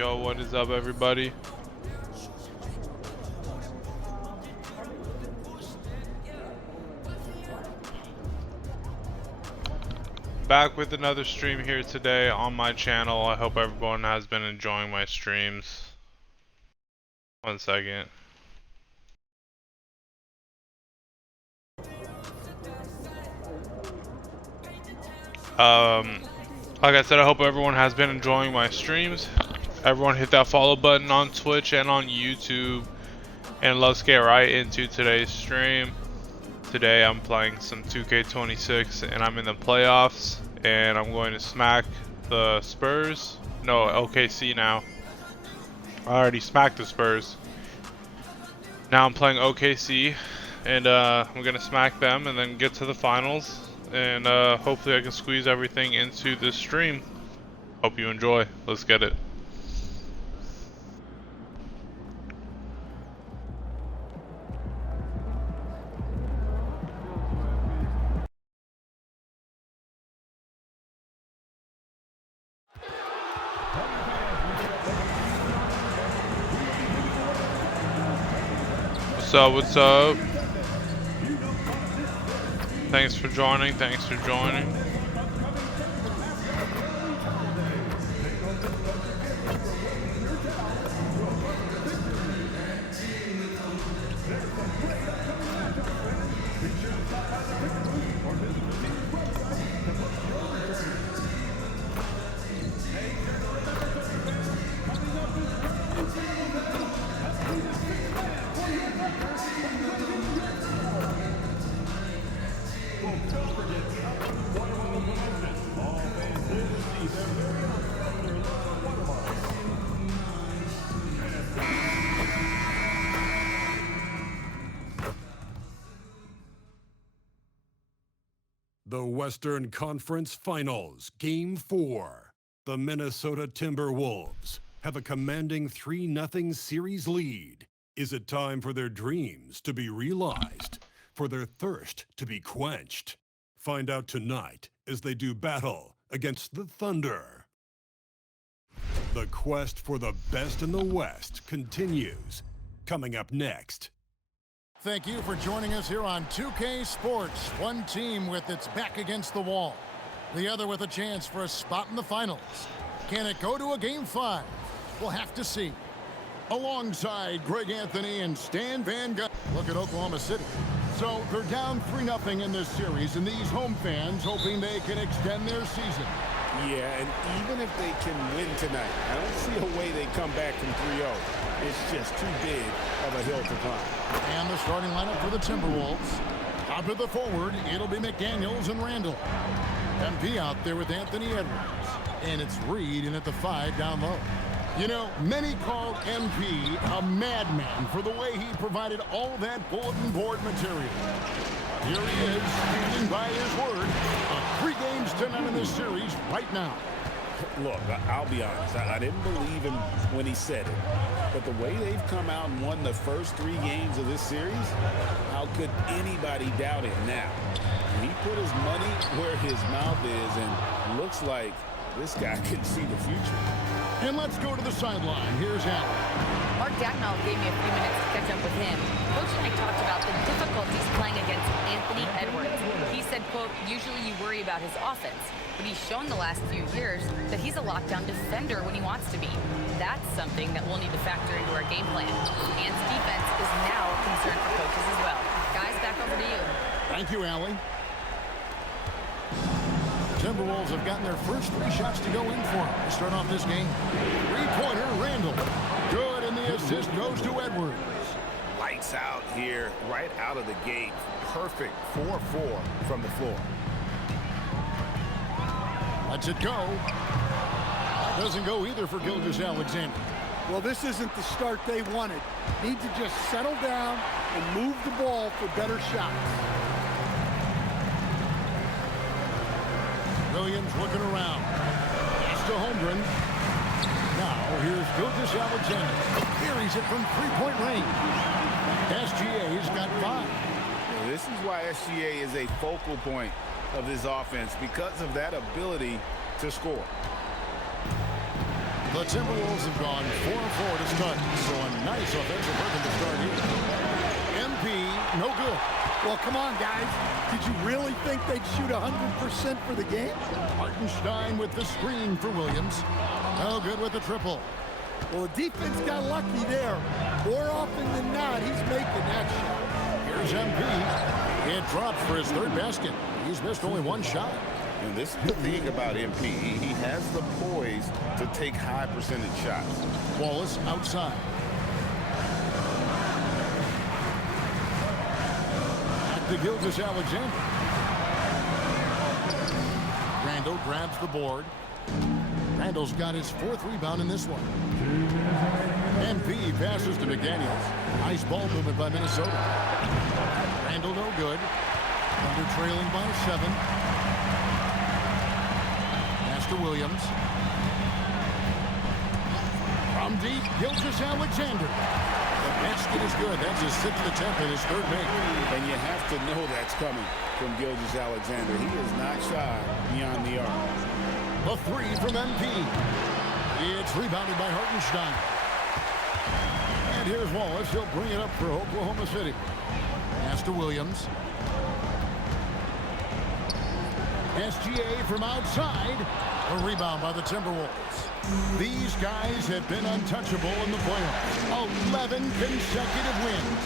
Yo, what is up, everybody? Back with another stream here today on my channel. I hope everyone has been enjoying my streams. One second. Like I said, I hope everyone has been enjoying my streams. Everyone hit that follow button on Twitch and on YouTube. And let's get right into today's stream. Today I'm playing some 2K26 and I'm in the playoffs. And I'm going to smack the Spurs. No, OKC now. I already smacked the Spurs. Now I'm playing OKC. And I'm going to smack them and then get to the finals. And hopefully I can squeeze everything into this stream. Hope you enjoy. Let's get it. What's up, what's up? Thanks for joining, thanks for joining. The Western Conference Finals, Game 4. The Minnesota Timberwolves have a commanding 3-0 series lead. Is it time for their dreams to be realized, for their thirst to be quenched? Find out tonight as they do battle against the Thunder. The quest for the best in the West continues. Coming up next. Thank you for joining us here on 2K Sports. One team with its back against the wall. The other with a chance for a spot in the finals. Can it go to a Game 5? We'll have to see. Alongside Greg Anthony and Stan Van Gundy. Look at Oklahoma City. So they're down 3-0 in this series, and these home fans hoping they can extend their season. Yeah, and even if they can win tonight, I don't see a way they come back from 3-0. It's just too big of a hill to climb. And the starting lineup for the Timberwolves. Top of the forward, it'll be McDaniels and Randall. MP out there with Anthony Edwards. And it's Reed in at the 5 down low. You know, many called MP a madman for the way he provided all that bulletin board material. Here he is, standing by his word. 3 games to none in this series right now. Look, I'll be honest. I didn't believe him when he said it. But the way they've come out and won the first 3 games of this series, how could anybody doubt it now? He put his money where his mouth is, and looks like this guy can see the future. And let's go to the sideline. Here's Allen. Mark Dagnall gave me a few minutes to catch up with him. Coach and I talked about the difficulties playing against Anthony Edwards. He said, quote, usually you worry about his offense, but he's shown the last few years that he's a lockdown defender when he wants to be. That's something that we'll need to factor into our game plan. Ant's defense is now a concern for coaches as well. Guys, back over to you. Thank you, Allie. Timberwolves have gotten their first 3 shots to go in for them to start off this game. 3-pointer, Randall. Good, and the assist goes to Edwards. Lights out here, right out of the gate. Perfect 4-4 from the floor. Lets it go. Doesn't go either for Gilgeous-Alexander. Well, this isn't the start they wanted. Need to just settle down and move the ball for better shots. Williams looking around. Pass to Holmgren. Now here's Gilgeous-Alexander. Carries it from 3-point range. SGA's got 5. This is why SGA is a focal point of this offense, because of that ability to score. The Timberwolves have gone 4-4 to start, so a nice offensive rhythm to start here. MP, no good. Well, come on, guys. Did you really think they'd shoot 100% for the game? Hartenstein with the screen for Williams. No good with the triple. Well, the defense got lucky there. More often than not, he's making that shot. Here's MP. It drops for his third basket. He's missed only one shot. And this is the thing about MP. He has the poise to take high percentage shots. Wallace outside. Back to Gilgeous-Alexander. Randall grabs the board. Randall's got his fourth rebound in this one. MP passes to McDaniels. Nice ball movement by Minnesota. Randall no good. Thunder trailing by 7. Pass to Williams. From deep, Gilgeous-Alexander. The basket is good. That's his 6th attempt and his third make. And you have to know that's coming from Gilgeous-Alexander. He is not shy beyond the arc. A 3 from MP. It's rebounded by Hartenstein. And here's Wallace. He'll bring it up for Oklahoma City. Pass to Williams. SGA from outside. A rebound by the Timberwolves. These guys have been untouchable in the playoffs. 11 consecutive wins.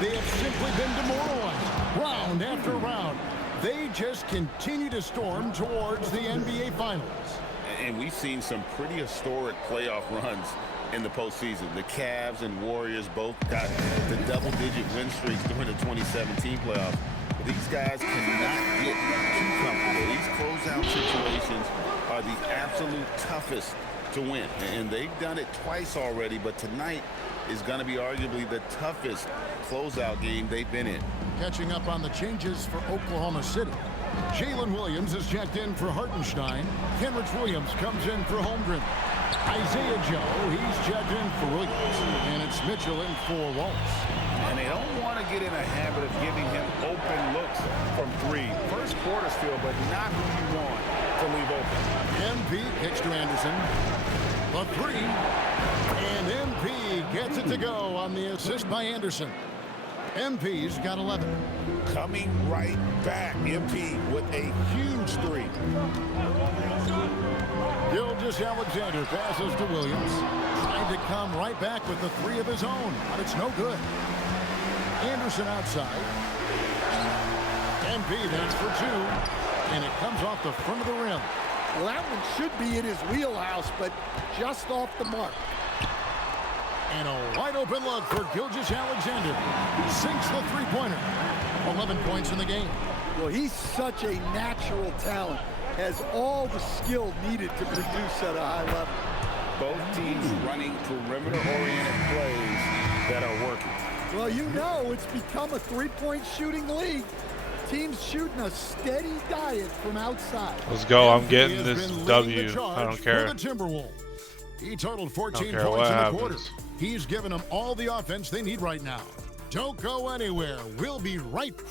They have simply been demoralized round after round. They just continue to storm towards the NBA Finals. And we've seen some pretty historic playoff runs in the postseason. The Cavs and Warriors both got the double-digit win streaks during the 2017 playoffs. But these guys cannot get too comfortable. These closeout situations are the absolute toughest to win. And they've done it twice already, but tonight is going to be arguably the toughest closeout game they've been in. Catching up on the changes for Oklahoma City. Jalen Williams is checked in for Hartenstein. Kenrich Williams comes in for Holmgren. Isaiah Joe, he's checked in for Williams. And it's Mitchell in for Wallace. And they don't want to get in a habit of giving him open looks from 3. First quarter still, but not who you want to leave open. MP kicks to Anderson. A 3. And MP gets it to go on the assist by Anderson. MP's got 11. Coming right back, MP with a huge 3. Gilgeous-Alexander passes to Williams. Trying to come right back with the 3 of his own, but it's no good. Anderson outside. MP that's for 2. And it comes off the front of the rim. Well, that one should be in his wheelhouse, but just off the mark. And a wide open look for Gilgeous-Alexander. Sinks the three-pointer. 11 points in the game. Well, he's such a natural talent. Has all the skill needed to produce at a high level. Both teams running perimeter-oriented plays that are working. Well, you know it's become a three-point shooting league. Teams shooting a steady diet from outside. Let's go. I'm getting this W. I don't care. The Timberwolves. He totaled 14 care points what in the happens. quarter. He's given them all the offense they need right now. Don't go anywhere. We'll be right back.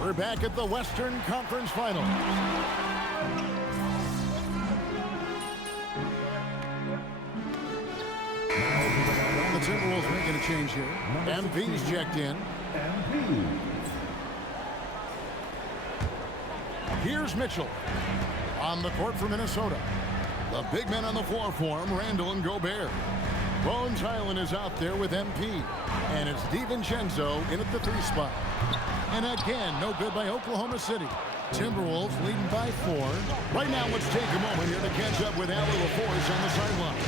We're back at the Western Conference Finals. The Timberwolves making a change here. MP's checked in. Here's Mitchell on the court for Minnesota. The big men on the floor for him, Randall and Gobert. Bones Highland is out there with MP. And it's DiVincenzo in at the 3 spot. And again, no good by Oklahoma City. Timberwolves leading by 4. Right now, let's take a moment here to catch up with Allie LaForce on the sideline.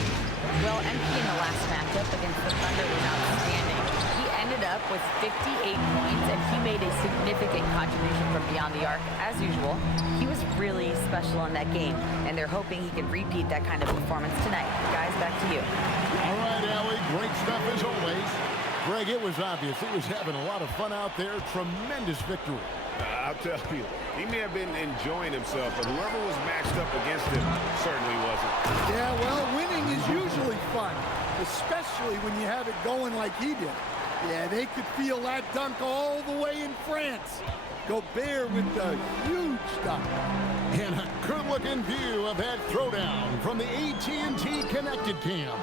Well, MP in the last matchup against the Thunder was outstanding. He ended up with 58 points, and he made a significant contribution from beyond the arc. As usual, he was really special in that game, and they're hoping he can repeat that kind of performance tonight. Guys, back to you. All right, Allie, great stuff as always. Greg, it was obvious. He was having a lot of fun out there. Tremendous victory. I'll tell you, he may have been enjoying himself, but whoever was matched up against him certainly wasn't. Yeah, well, winning is usually fun, especially when you have it going like he did. Yeah, they could feel that dunk all the way in France. Gobert with the huge stop. And a good-looking view of that throwdown from the AT&T Connected Cam.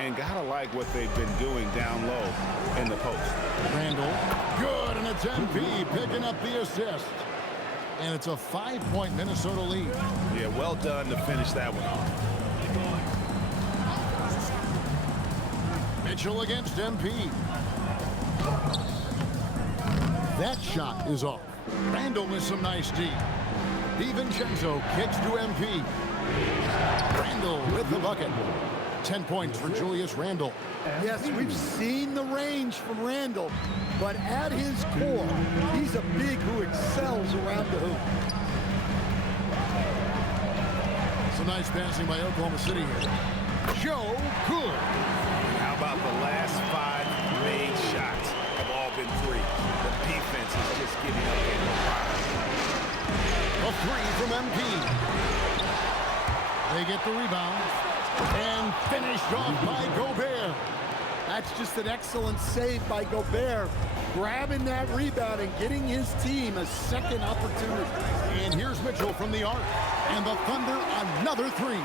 And gotta like what they've been doing down low in the post. Randall, good, and it's MP picking up the assist. And it's a 5-point Minnesota lead. Yeah, well done to finish that one off. Mitchell against MP. That shot is off. Randall with some nice D. DiVincenzo kicks to MP. Randall with the bucket. 10 points for Julius Randle. Yes, we've seen the range from Randall, but at his core, he's a big who excels around the hoop. Some nice passing by Oklahoma City here. Joe good. How about the last 5 made shots have all been free? The defense is just getting up in the fire. A 3 from MP. They get the rebound. And finished off by Gobert. That's just an excellent save by Gobert, grabbing that rebound and getting his team a second opportunity. And here's Mitchell from the arc. And the Thunder another 3.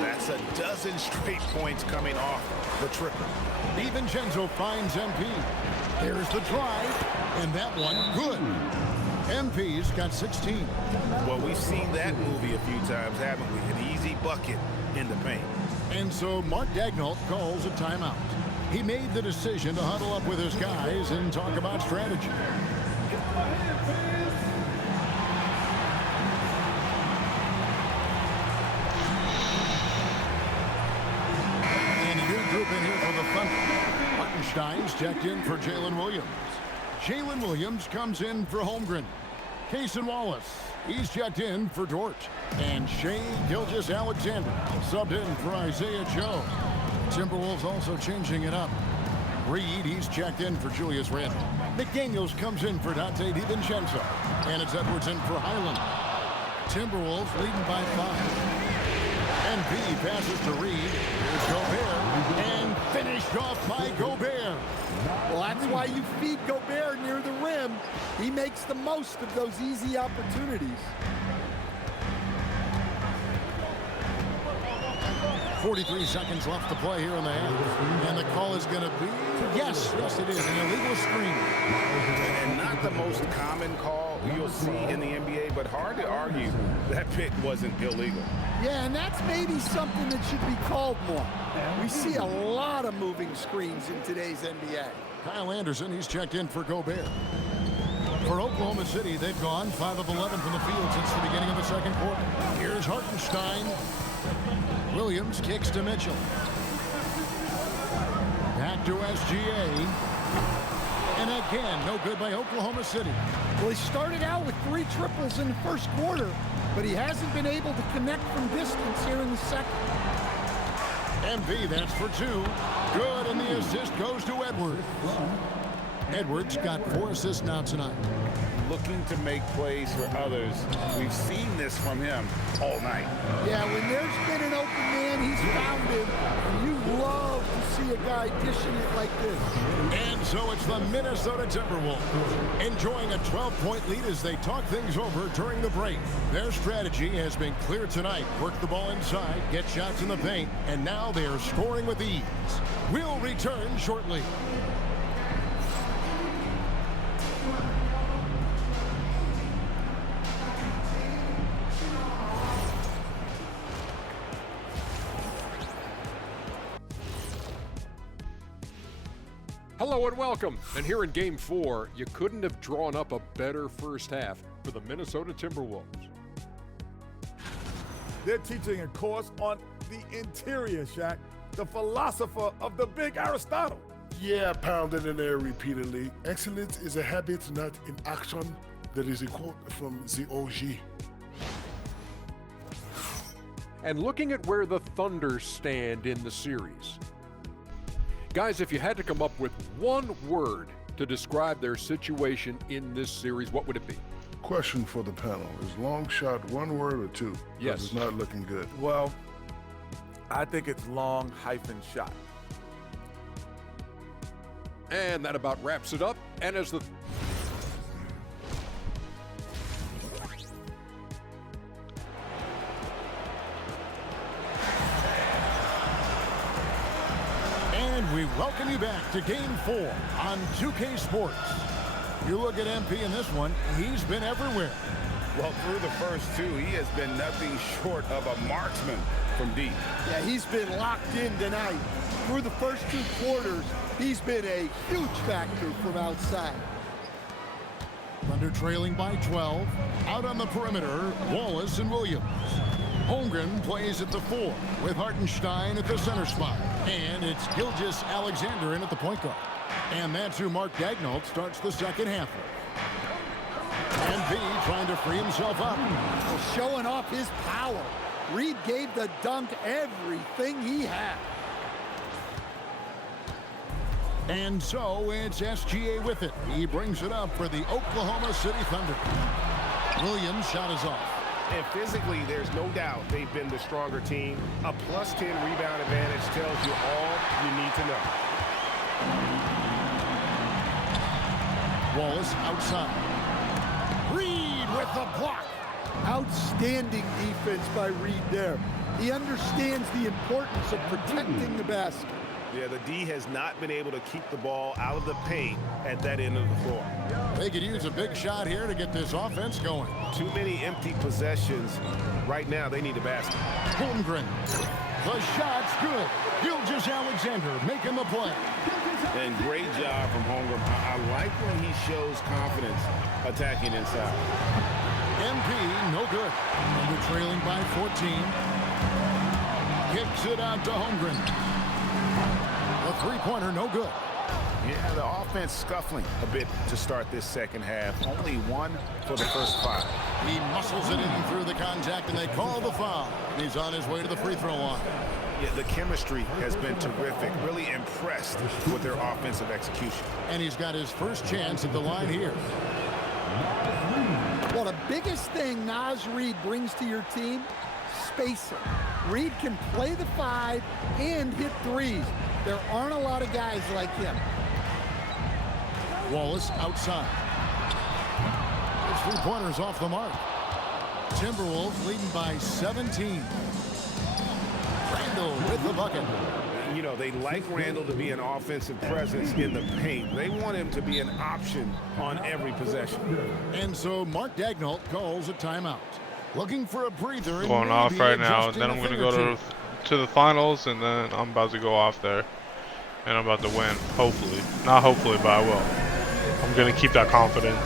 That's a dozen straight points coming off the triple. DiVincenzo finds MP. There's the drive. And that one good. MP's got 16. Well, we've seen that movie a few times, haven't we? An easy bucket in the paint. And so Mark Daigneault calls a timeout. He made the decision to huddle up with his guys and talk about strategy. And a new group in here for the Thunder. Hartenstein's checked in for Jalen Williams. Jalen Williams comes in for Holmgren. Cason Wallace, he's checked in for Dort. And Shea Gilgeous-Alexander subbed in for Isaiah Joe. Timberwolves also changing it up. Reed, he's checked in for Julius Randle. McDaniels comes in for Dante DiVincenzo. And it's Edwards in for Highland. Timberwolves leading by 5. NP passes to Reed. Here's Gobert. And finished off by Gobert. Well, that's why you feed Gobert near the rim. He makes the most of those easy opportunities. 43 seconds left to play here in the half. And the call is going to be, yes, it is, an illegal screen. And not the most common call you'll see in the NBA, but hard to argue that pick wasn't illegal. Yeah, and that's maybe something that should be called more. We see a lot of moving screens in today's NBA. Kyle Anderson, he's checked in for Gobert. For Oklahoma City, they've gone 5 of 11 from the field since the beginning of the second quarter. Here's Hartenstein. Williams kicks to Mitchell. Back to SGA. And again, no good by Oklahoma City. Well, he started out with 3 triples in the first quarter, but he hasn't been able to connect from distance here in the second. MV, that's for 2. Good, and the assist goes to Edwards. Edwards got 4 assists now tonight. Looking to make plays for others. We've seen this from him all night. Yeah, when there's been an open man, he's found him. And you love to see a guy dishing it like this. And so it's the Minnesota Timberwolves enjoying a 12-point lead as they talk things over during the break. Their strategy has been clear tonight. Work the ball inside, get shots in the paint, and now they are scoring with ease. We'll return shortly. Hello and welcome. And here in Game 4, you couldn't have drawn up a better first half for the Minnesota Timberwolves. They're teaching a course on the interior, Shaq, the philosopher of the big Aristotle. Yeah, pounded in there repeatedly. Excellence is a habit, not an action. That is a quote from the OG. And looking at where the Thunder stand in the series. Guys, if you had to come up with one word to describe their situation in this series, what would it be? Question for the panel. Is long shot one word or 2? Yes. It's not looking good. Well, I think it's long-shot. And that about wraps it up. And as the welcome you back to Game 4 on 2K Sports. You look at MP in this one, he's been everywhere. Well, through the first two, he has been nothing short of a marksman from deep. Yeah, he's been locked in tonight. Through the first 2 quarters, he's been a huge factor from outside. Thunder trailing by 12. Out on the perimeter, Wallace and Williams. Holmgren plays at the 4 with Hartenstein at the center spot. And it's Gilgeous Alexander in at the point guard. And that's who Mark Daigneault starts the second half with. MP trying to free himself up. Showing off his power. Reed gave the dunk everything he had. And so it's SGA with it. He brings it up for the Oklahoma City Thunder. Williams' shot is off. And physically, there's no doubt they've been the stronger team. A +10 rebound advantage tells you all you need to know. Wallace outside. Reed with the block. Outstanding defense by Reed there. He understands the importance of protecting the basket. Yeah, the D has not been able to keep the ball out of the paint at that end of the floor. They could use a big shot here to get this offense going. Too many empty possessions. Right now, they need a basket. Holmgren. The shot's good. Gilgeous Alexander making the play. And great job from Holmgren. I like when he shows confidence attacking inside. MP, no good. Under trailing by 14. Kicks it out to Holmgren. The three-pointer, no good. Yeah, the offense scuffling a bit to start this second half. Only 1 for the first 5. He muscles it in through the contact, and they call the foul. He's on his way to the free throw line. Yeah, the chemistry has been terrific. Really impressed with their offensive execution. And he's got his first chance at the line here. Well, the biggest thing Naz Reid brings to your team, spacing. Reid can play the 5 and hit threes. There aren't a lot of guys like him. Wallace outside. His three-pointer's off the mark. Timberwolves leading by 17. Randall with the bucket. You know, they like Randall to be an offensive presence in the paint. They want him to be an option on every possession. And so Mark Daigneault calls a timeout. Looking for a breather. Going off right now, and then I'm going to go to the finals, and then I'm about to go off there. And I'm about to win, hopefully. Not hopefully, but I will. I'm going to keep that confidence.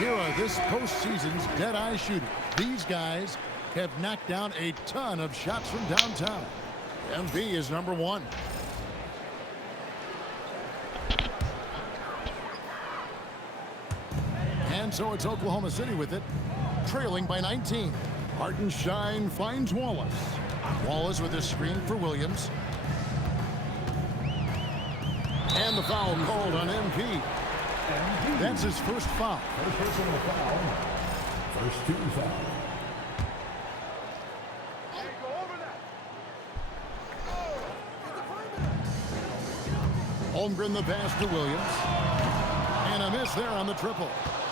Here are this postseason's dead-eye shooters. These guys have knocked down a ton of shots from downtown. MV is number 1. And so it's Oklahoma City with it, trailing by 19. Hartenstein finds Wallace. Wallace with a screen for Williams. And the foul called on MP. That's his first foul. First 2 fouls. Holmgren the pass to Williams. And a miss there on the triple.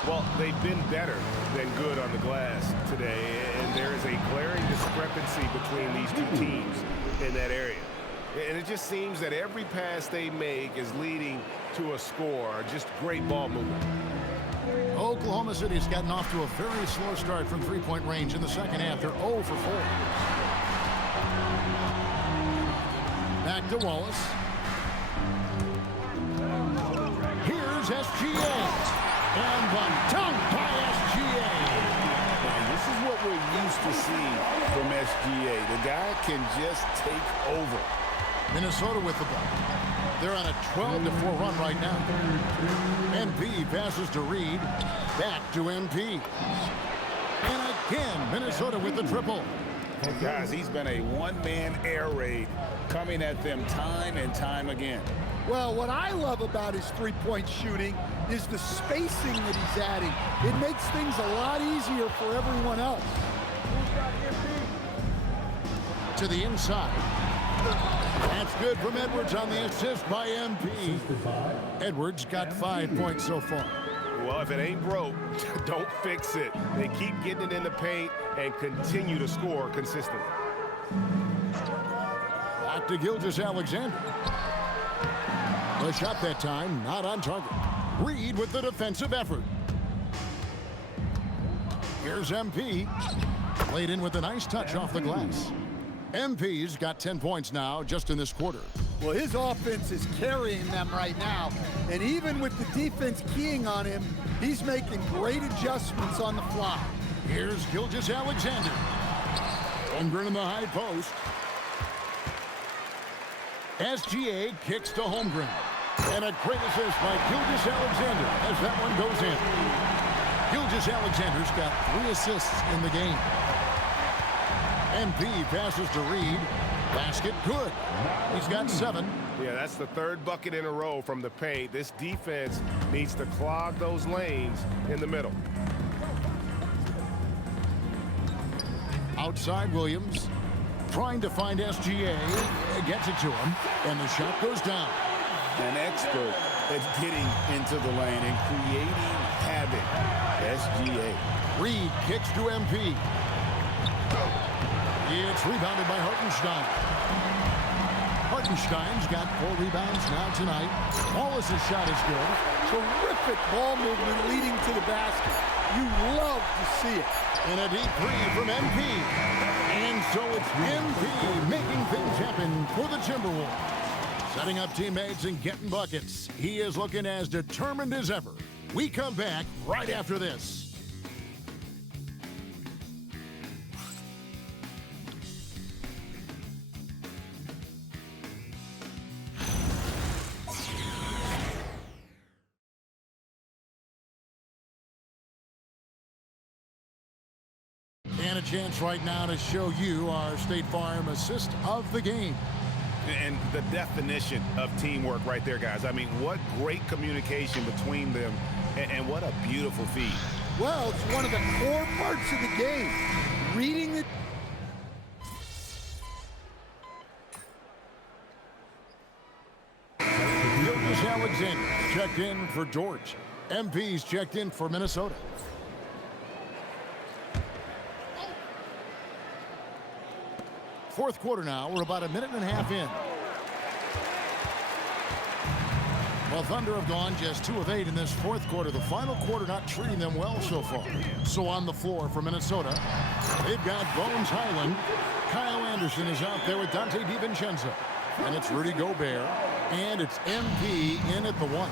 Well, they've been better than good on the glass today, and there is a glaring discrepancy between these two teams in that area. And it just seems that every pass they make is leading to a score, just great ball movement. Oklahoma City's gotten off to a very slow start from three-point range in the second half. They're 0 for 4. Back to Wallace. Here's SGA. And the dunk by SGA. And this is what we're used to seeing from SGA. The guy can just take over. Minnesota with the ball. They're on a 12-4 run right now. MP passes to Reed. Back to MP. And again, Minnesota with the triple. Guys, he's been a one-man air raid coming at them time and time again. Well, what I love about his three-point shooting is the spacing that he's adding. It makes things a lot easier for everyone else. To the inside. That's good from Edwards on the assist by MP. Edwards got 5 points so far. Well, if it ain't broke, don't fix it. They keep getting it in the paint and continue to score consistently. Back to Gilgeous-Alexander. The shot that time, not on target. Reed with the defensive effort. Here's MP. Played in with a nice touch off the glass. MP's got 10 points now just in this quarter. Well, his offense is carrying them right now. And even with the defense keying on him, he's making great adjustments on the fly. Here's Gilgeous-Alexander. Holmgren in the high post. SGA kicks to Holmgren. And a great assist by Gilgeous-Alexander as that one goes in. Gilgeous-Alexander's got 3 assists in the game. MP passes to Reed. Basket good. He's got 7. Yeah, that's the 3rd bucket in a row from the paint. This defense needs to clog those lanes in the middle. Outside Williams. Trying to find SGA. Gets it to him. And the shot goes down. An expert at getting into the lane and creating havoc. SGA. Reed kicks to MP. It's rebounded by Hartenstein. Hartenstein's got 4 rebounds now tonight. Wallace's shot is good. Terrific ball movement leading to the basket. You love to see it. And a deep 3 from MP. And so it's MP making things happen for the Timberwolves. Setting up teammates and getting buckets. He is looking as determined as ever. We come back right after this. And a chance right now to show you our State Farm assist of the game. And the definition of teamwork right there, guys. I mean, what great communication between them, and what a beautiful feed. Well, it's one of the core parts of the game. Reading the... Gilgeous-Alexander checked in for George. MP's checked in for Minnesota. Fourth quarter now. We're about a minute and a half in. Well, Thunder have gone just 2 of 8 in this fourth quarter. The final quarter not treating them well so far. So on the floor for Minnesota, they've got Bones Highland. Kyle Anderson is out there with Dante DiVincenzo. And it's Rudy Gobert. And it's MP in at the 1.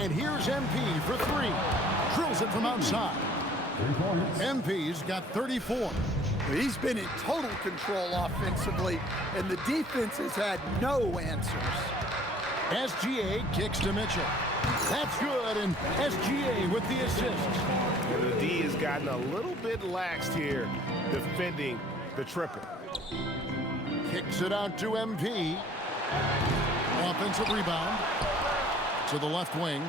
And here's MP for 3. Drills it from outside. MP's got 34. He's been in total control offensively, and the defense has had no answers. SGA kicks to Mitchell. That's good, and SGA with the assist. And the D has gotten a little bit laxed here defending the triple. Kicks it out to MP. Offensive rebound to the left wing.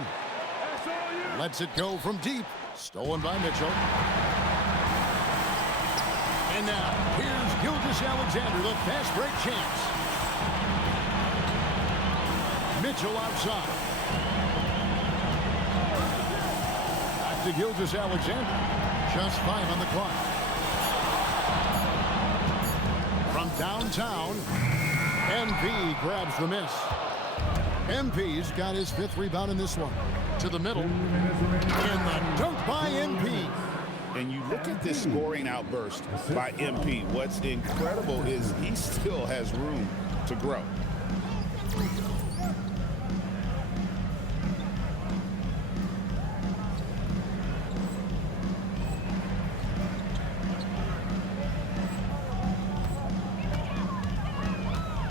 Lets it go from deep. Stolen by Mitchell. And now, here's Gilgeous-Alexander, the fast break chance. Mitchell outside. Back to Gilgeous-Alexander. Just 5 on the clock. From downtown, MP grabs the miss. MP's got his 5th rebound in this one. To the middle. And the dunk by MP. And you look at this scoring outburst by MP. What's incredible is he still has room to grow.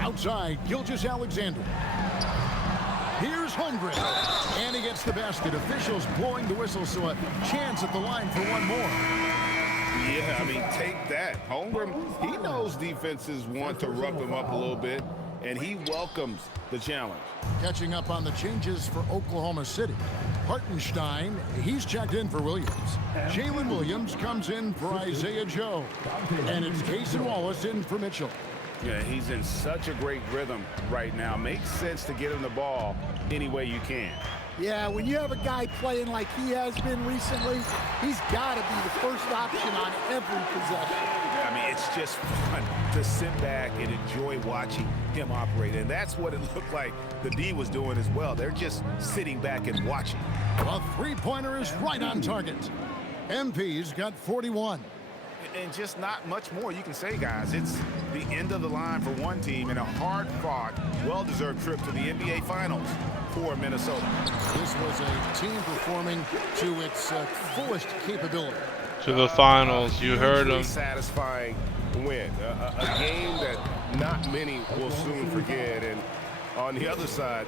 Outside, Gilgeous-Alexander. Here's Holmgren. And he gets the basket. Officials blowing the whistle, so a chance at the line for one more. Yeah, I mean, take that. Holmgren, he knows defenses want to rough him up a little bit, and he welcomes the challenge. Catching up on the changes for Oklahoma City. Hartenstein, he's checked in for Williams. Jalen Williams comes in for Isaiah Joe. And it's Casey Wallace in for Mitchell. Yeah, he's in such a great rhythm right now. Makes sense to get him the ball any way you can. Yeah, when you have a guy playing like he has been recently, he's got to be the first option on every possession. I mean, it's just fun to sit back and enjoy watching him operate. And that's what it looked like the D was doing as well. They're just sitting back and watching. A three-pointer is right on target. MP's got 41. And just not much more you can say, guys. It's the end of the line for one team in a hard-fought, well-deserved trip to the NBA Finals for Minnesota. This was a team performing to its fullest capability. To the finals, you heard him. Satisfying win. A game that not many will soon forget. And on the other side,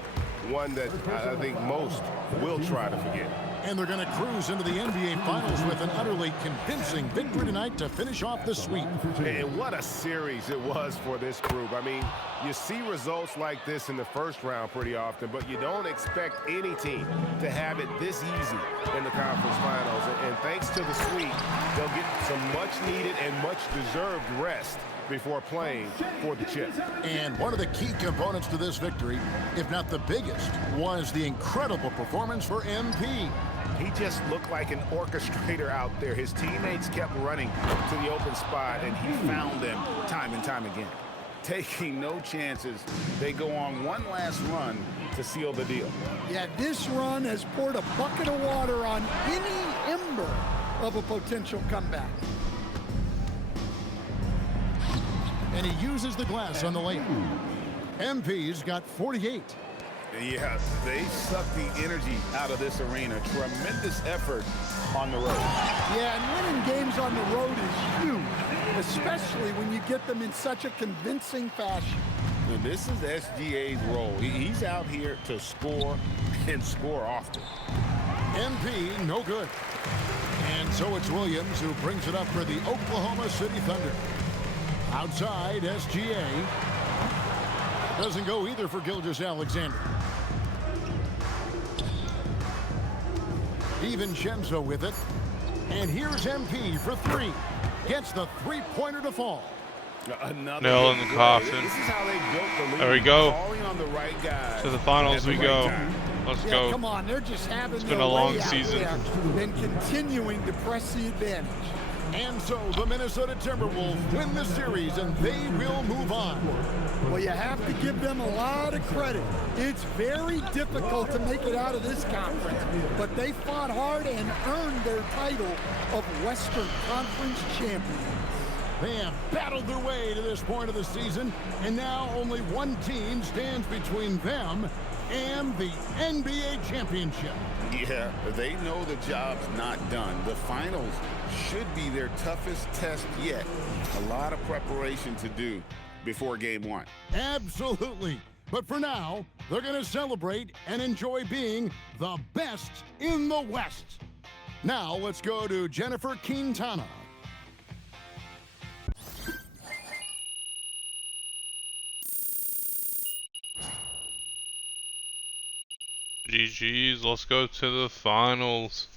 one that I think most will try to forget. And they're going to cruise into the NBA Finals with an utterly convincing victory tonight to finish off the sweep. And what a series it was for this group. I mean, you see results like this in the first round pretty often, but you don't expect any team to have it this easy in the conference finals. And thanks to the sweep, they'll get some much-needed and much-deserved rest before playing for the chip. And one of the key components to this victory, if not the biggest, was the incredible performance for MP. He just looked like an orchestrator out there. His teammates kept running to the open spot, and he found them time and time again. Taking no chances, they go on one last run to seal the deal. Yeah, this run has poured a bucket of water on any ember of a potential comeback. And he uses the glass on the layup. MP's got 48. Yeah, they sucked the energy out of this arena. Tremendous effort on the road. Yeah, and winning games on the road is huge, especially when you get them in such a convincing fashion. Now, this is SGA's role. He's out here to score and score often. MP, no good. And so it's Williams who brings it up for the Oklahoma City Thunder. Outside, SGA. Doesn't go either for Gilgeous-Alexander. DiVincenzo with it. And here's MP for three. Gets the three-pointer to fall. Nail in the coffin. This is how they built the lead. There we go. Calling on the right guys To the finals we go. Let's Yeah, go. come on, they're just having It's been their a long way out season. there and continuing to press the advantage. And so the Minnesota Timberwolves win the series, and they will move on. Well, you have to give them a lot of credit. It's very difficult to make it out of this conference, but they fought hard and earned their title of Western Conference champions. They have battled their way to this point of the season, and now only one team stands between them and the NBA championship. Yeah, they know the job's not done. The finals should be their toughest test yet. A lot of preparation to do before game one. Absolutely. But for now, they're going to celebrate and enjoy being the best in the West. Now let's go to Jennifer Quintana. GG's, let's go to the finals.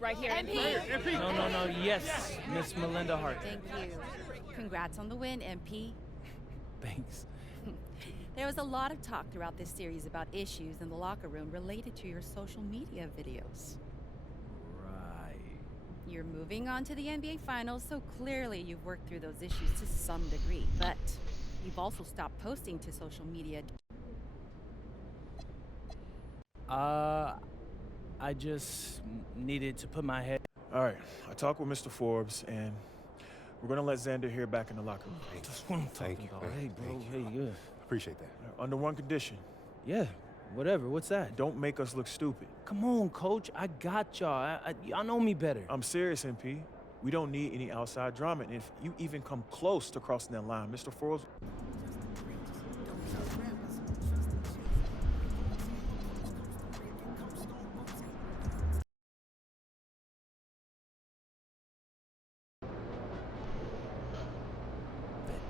Right here. MP. No. Yes, Miss Melinda Hart. Thank you. Congrats on the win, MP. Thanks. There was a lot of talk throughout this series about issues in the locker room related to your social media videos. Right. You're moving on to the NBA Finals, so clearly you've worked through those issues to some degree. But you've also stopped posting to social media. I just needed to put my head. All right, I talked with Mr. Forbes, and we're gonna let Xander here back in the locker room. That's what I'm talking about. Hey, bro. Hey, good. Appreciate that. Under one condition. Yeah, whatever. What's that? Don't make us look stupid. Come on, coach. I got y'all. Y'all know me better. I'm serious, MP. We don't need any outside drama, and if you even come close to crossing that line, Mr. Forbes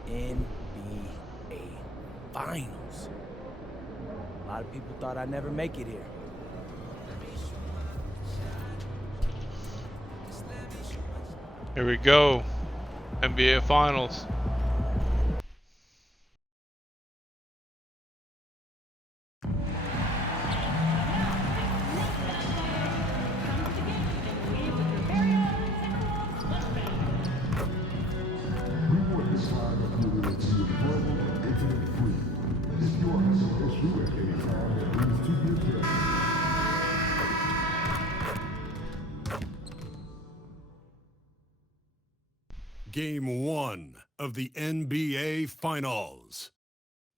NBA Finals. A lot of people thought I'd never make it here. Here we go. NBA Finals. Game 1 of the NBA Finals.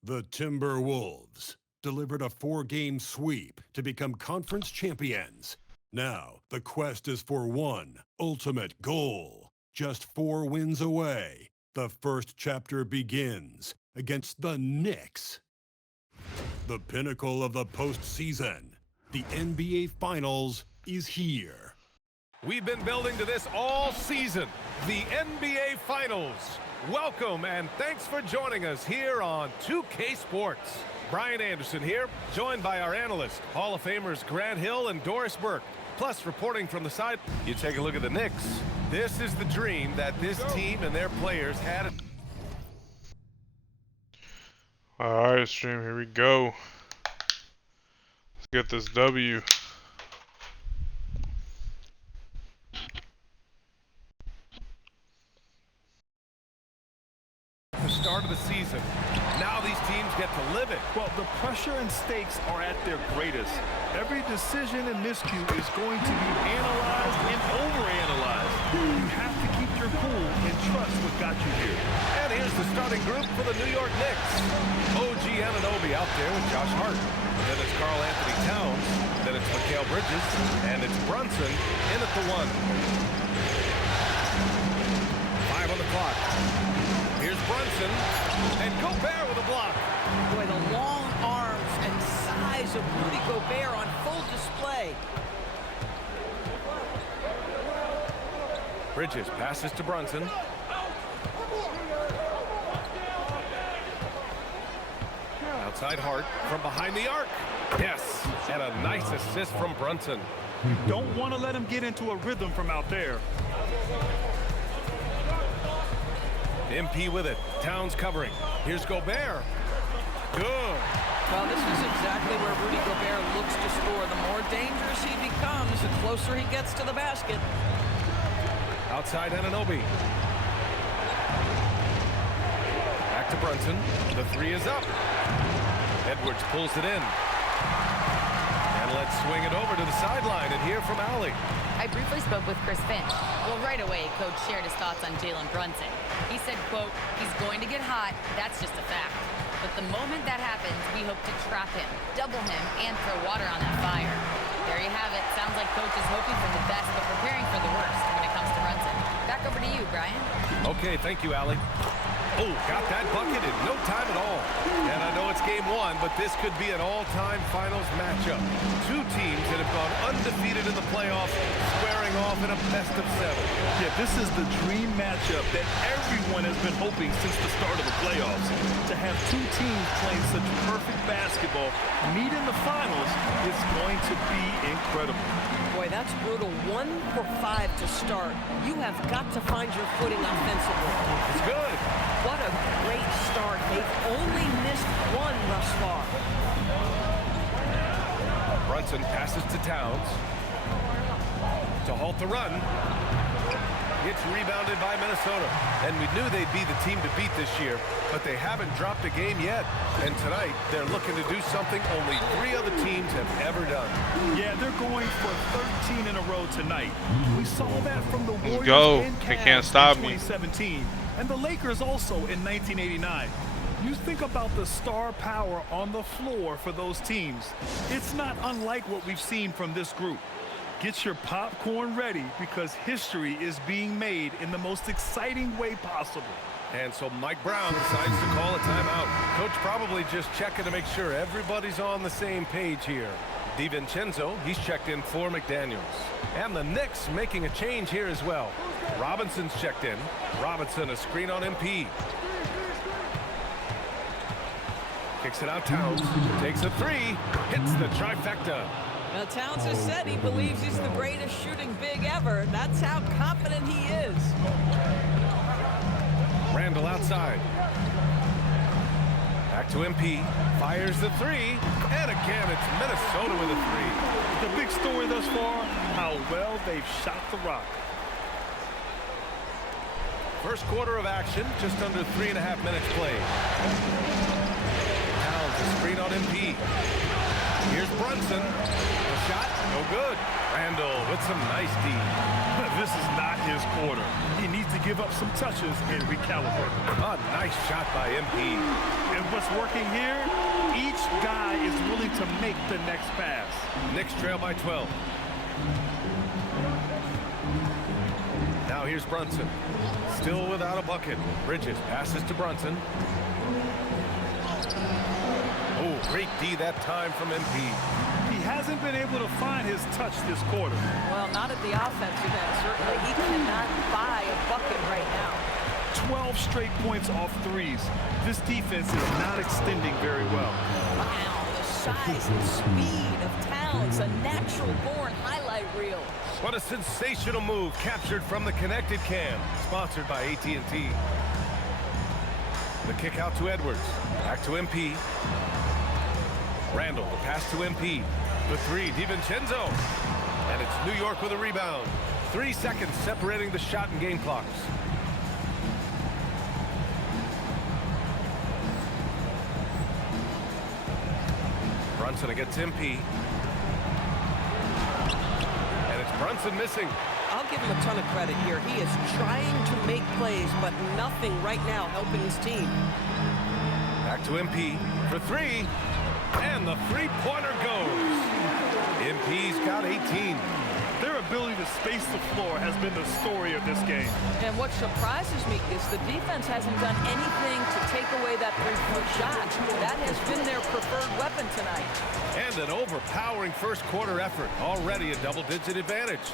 The Timberwolves delivered a 4-game sweep to become conference champions. Now, the quest is for one ultimate goal. Just 4 wins away. The first chapter begins against the Knicks. The pinnacle of the postseason. The NBA Finals is here. We've been building to this all season, the NBA Finals. Welcome and thanks for joining us here on 2K Sports. Brian Anderson here, joined by our analysts, Hall of Famers Grant Hill and Doris Burke. Plus, reporting from the side, you take a look at the Knicks. This is the dream that this team and their players had. Alright, stream, here we go. Let's get this W. The start of the season. Now these teams get to live it. Well, the pressure and stakes are at their greatest. Every decision and miscue is going to be analyzed and overanalyzed. You have to keep your cool and trust what got you here. And here's the starting group for the New York Knicks. OG Anunoby out there with Josh Hart. Then it's Karl Anthony Towns. Then it's Mikal Bridges. And it's Brunson in at the 1. 5 on the clock. Here's Brunson, and Gobert with a block. Boy, the long arms and size of Rudy Gobert on full display. Bridges passes to Brunson. Outside Hart from behind the arc. Yes, and a nice assist from Brunson. You don't want to let him get into a rhythm from out there. MP with it. Towns covering. Here's Gobert. Good. Well, this is exactly where Rudy Gobert looks to score. The more dangerous he becomes, the closer he gets to the basket. Outside Anunoby. Back to Brunson. The 3 is up. Edwards pulls it in. And let's swing it over to the sideline and hear from Allie. I briefly spoke with Chris Finch. Well, right away, Coach shared his thoughts on Jalen Brunson. He said, quote, he's going to get hot. That's just a fact. But the moment that happens, we hope to trap him, double him, and throw water on that fire. There you have it. Sounds like Coach is hoping for the best, but preparing for the worst when it comes to Brunson. Back over to you, Brian. Okay, thank you, Allie. Oh, got that bucket in no time at all. And I know it's game 1, but this could be an all-time finals matchup. 2 teams that have gone undefeated in the playoffs, squaring off in a best-of-7. Yeah, this is the dream matchup that everyone has been hoping since the start of the playoffs. To have 2 teams playing such perfect basketball meet in the finals is going to be incredible. Boy, that's brutal. 1 for 5 to start. You have got to find your footing offensively. It's good. What a great start. They've only missed 1 thus far. Brunson passes to Towns. To halt the run. It's rebounded by Minnesota. And we knew they'd be the team to beat this year, but they haven't dropped a game yet. And tonight, they're looking to do something only 3 other teams have ever done. Yeah, they're going for 13 in a row tonight. We saw that from the Warriors and They Cavs can't stop in me. 2017, and the Lakers also in 1989. You think about the star power on the floor for those teams. It's not unlike what we've seen from this group. Get your popcorn ready because history is being made in the most exciting way possible. And so Mike Brown decides to call a timeout. Coach probably just checking to make sure everybody's on the same page here. DiVincenzo, he's checked in for McDaniels. And the Knicks making a change here as well. Robinson's checked in. Robinson, a screen on MP. Kicks it out, Towns. Takes a three. Hits the trifecta. Now, Towns has said he believes he's the greatest shooting big ever. That's how confident he is. Randall outside. Back to MP. Fires the three. And again, it's Minnesota with a three. The big story thus far, how well they've shot the rock. First quarter of action, just under 3.5 minutes played. Towns a screen on MP. Here's Brunson. The shot, no good. Randall with some nice D. This is not his quarter. He needs to give up some touches and recalibrate. A nice shot by MP. And what's working here, each guy is willing to make the next pass. Knicks trail by 12. Now here's Brunson. Still without a bucket. Bridges passes to Brunson. Oh, great D that time from MP. He hasn't been able to find his touch this quarter. Well, not at the offensive end, certainly. He cannot buy a bucket right now. 12 straight points off threes. This defense is not extending very well. Wow, the size and speed of Towns, a natural-born highlight reel. What a sensational move captured from the connected cam, sponsored by AT&T. The kick out to Edwards. Back to MP. Randall, the pass to MP. The three, DiVincenzo. And it's New York with a rebound. 3 seconds separating the shot and game clocks. Brunson against MP. And it's Brunson missing. I'll give him a ton of credit here. He is trying to make plays, but nothing right now helping his team. Back to MP for three. And the three-pointer goes. MP's got 18. Their ability to space the floor has been the story of this game. And what surprises me is the defense hasn't done anything to take away that three-point shot. That has been their preferred weapon tonight. And an overpowering first quarter effort. Already a double-digit advantage.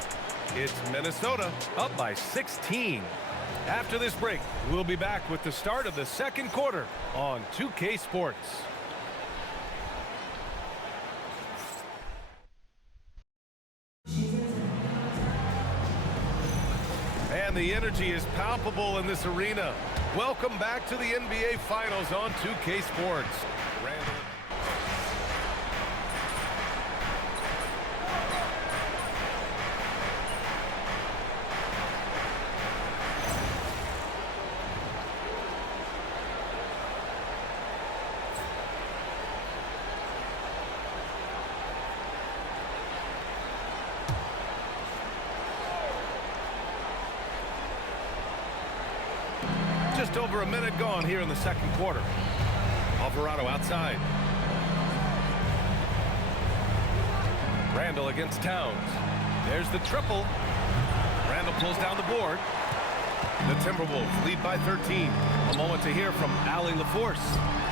It's Minnesota up by 16. After this break, we'll be back with the start of the second quarter on 2K Sports. And the energy is palpable in this arena. Welcome back to the NBA Finals on 2K Sports. Randall. Just over a minute gone here in the second quarter. Alvarado outside. Randall against Towns. There's the triple. Randall pulls down the board. The Timberwolves lead by 13. A moment to hear from Allie LaForce.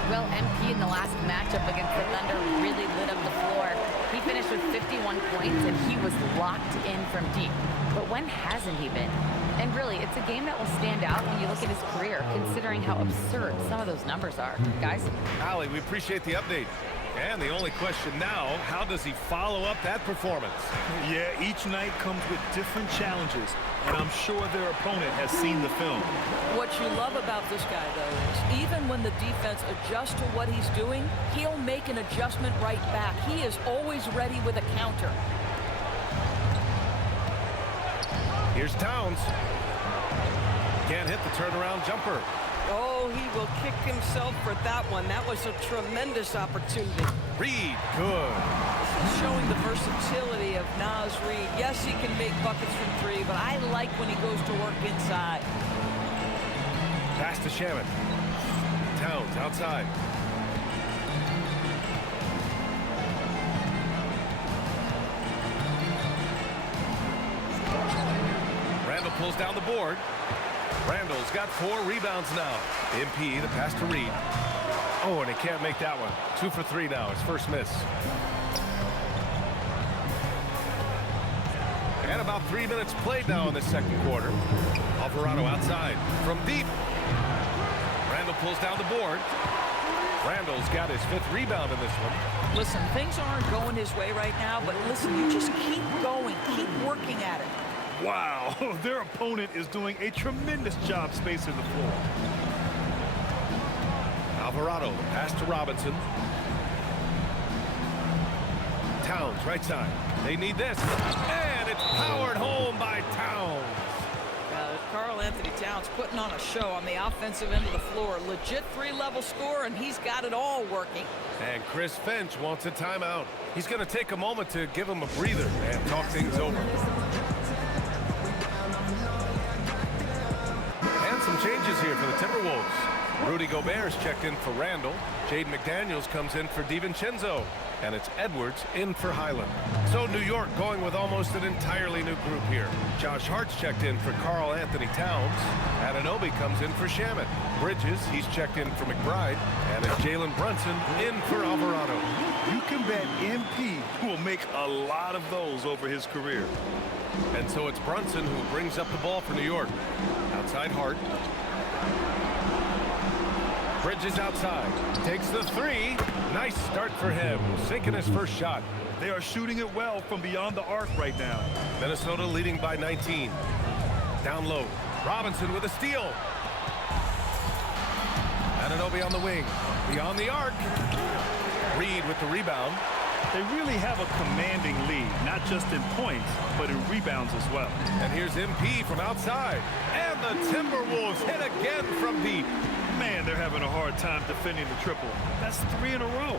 Well, MP in the last matchup against the Thunder really lit up the floor. He finished with 51 points, and he was locked in from deep. But when hasn't he been? And really, it's a game that will stand out when you look at his career, considering how absurd some of those numbers are. Guys? Allie, we appreciate the update. And the only question now, how does he follow up that performance? Yeah, each night comes with different challenges, and I'm sure their opponent has seen the film. What you love about this guy, though, is even when the defense adjusts to what he's doing, he'll make an adjustment right back. He is always ready with a counter. Here's Towns. Can't hit the turnaround jumper. Oh, he will kick himself for that one. That was a tremendous opportunity. Reed, good. This is showing the versatility of Naz Reid. Yes, he can make buckets from three, but I like when he goes to work inside. Pass to Shaman. Towns outside. Randall pulls down the board. Randall's got 4 rebounds now. MP, the pass to Reed. Oh, and he can't make that one. 2 for 3 now, his first miss. And about 3 minutes played now in the second quarter. Alvarado outside from deep. Randall pulls down the board. Randall's got his 5th rebound in this one. Listen, things aren't going his way right now, but listen, you just keep going, keep working at it. Wow, their opponent is doing a tremendous job spacing the floor. Alvarado, the pass to Robinson. Towns, right side. They need this. And it's powered home by Towns. Karl Anthony Towns putting on a show on the offensive end of the floor. Legit 3-level score, and he's got it all working. And Chris Finch wants a timeout. He's going to take a moment to give him a breather and talk things over. And some changes here for the Timberwolves. Rudy Gobert's checked in for Randall. Jaden McDaniels comes in for DiVincenzo. And it's Edwards in for Highland. So New York going with almost an entirely new group here. Josh Hart's checked in for Karl Anthony Towns. Anunoby comes in for Shamet. Bridges, he's checked in for McBride. And it's Jalen Brunson in for Alvarado. You can bet MP will make a lot of those over his career. And so it's Brunson who brings up the ball for New York. Outside Hart. Bridges outside, takes the 3. Nice start for him, sinking his first shot. They are shooting it well from beyond the arc right now. Minnesota leading by 19. Down low, Robinson with a steal. Anunoby on the wing, beyond the arc. Reed with the rebound. They really have a commanding lead, not just in points, but in rebounds as well. And here's MP from outside. And the Timberwolves hit again from deep. Man, they're having a hard time defending the triple. That's 3 in a row.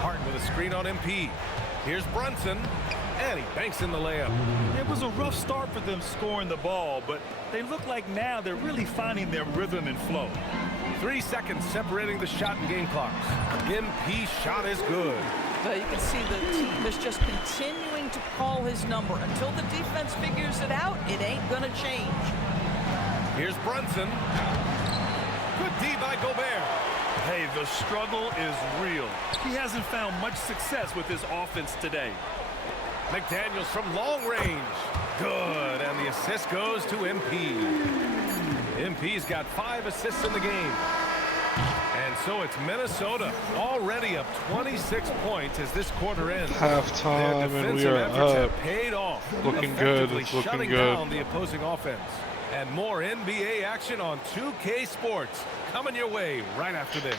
Hart with a screen on MP. Here's Brunson, and he banks in the layup. It was a rough start for them scoring the ball, but they look like now they're really finding their rhythm and flow. 3 seconds separating the shot and game clocks. MP shot is good. You can see the team is just continuing to call his number. Until the defense figures it out, it ain't gonna change. Here's Brunson. Good D by Gobert. Hey, the struggle is real. He hasn't found much success with his offense today. McDaniels from long range. Good, and the assist goes to MP. MP's got 5 assists in the game. And so it's Minnesota already up 26 points as this quarter ends. Halftime, and we are up. Paid off, looking good. It's looking shutting good. down the opposing offense. And more NBA action on 2K Sports coming your way right after this.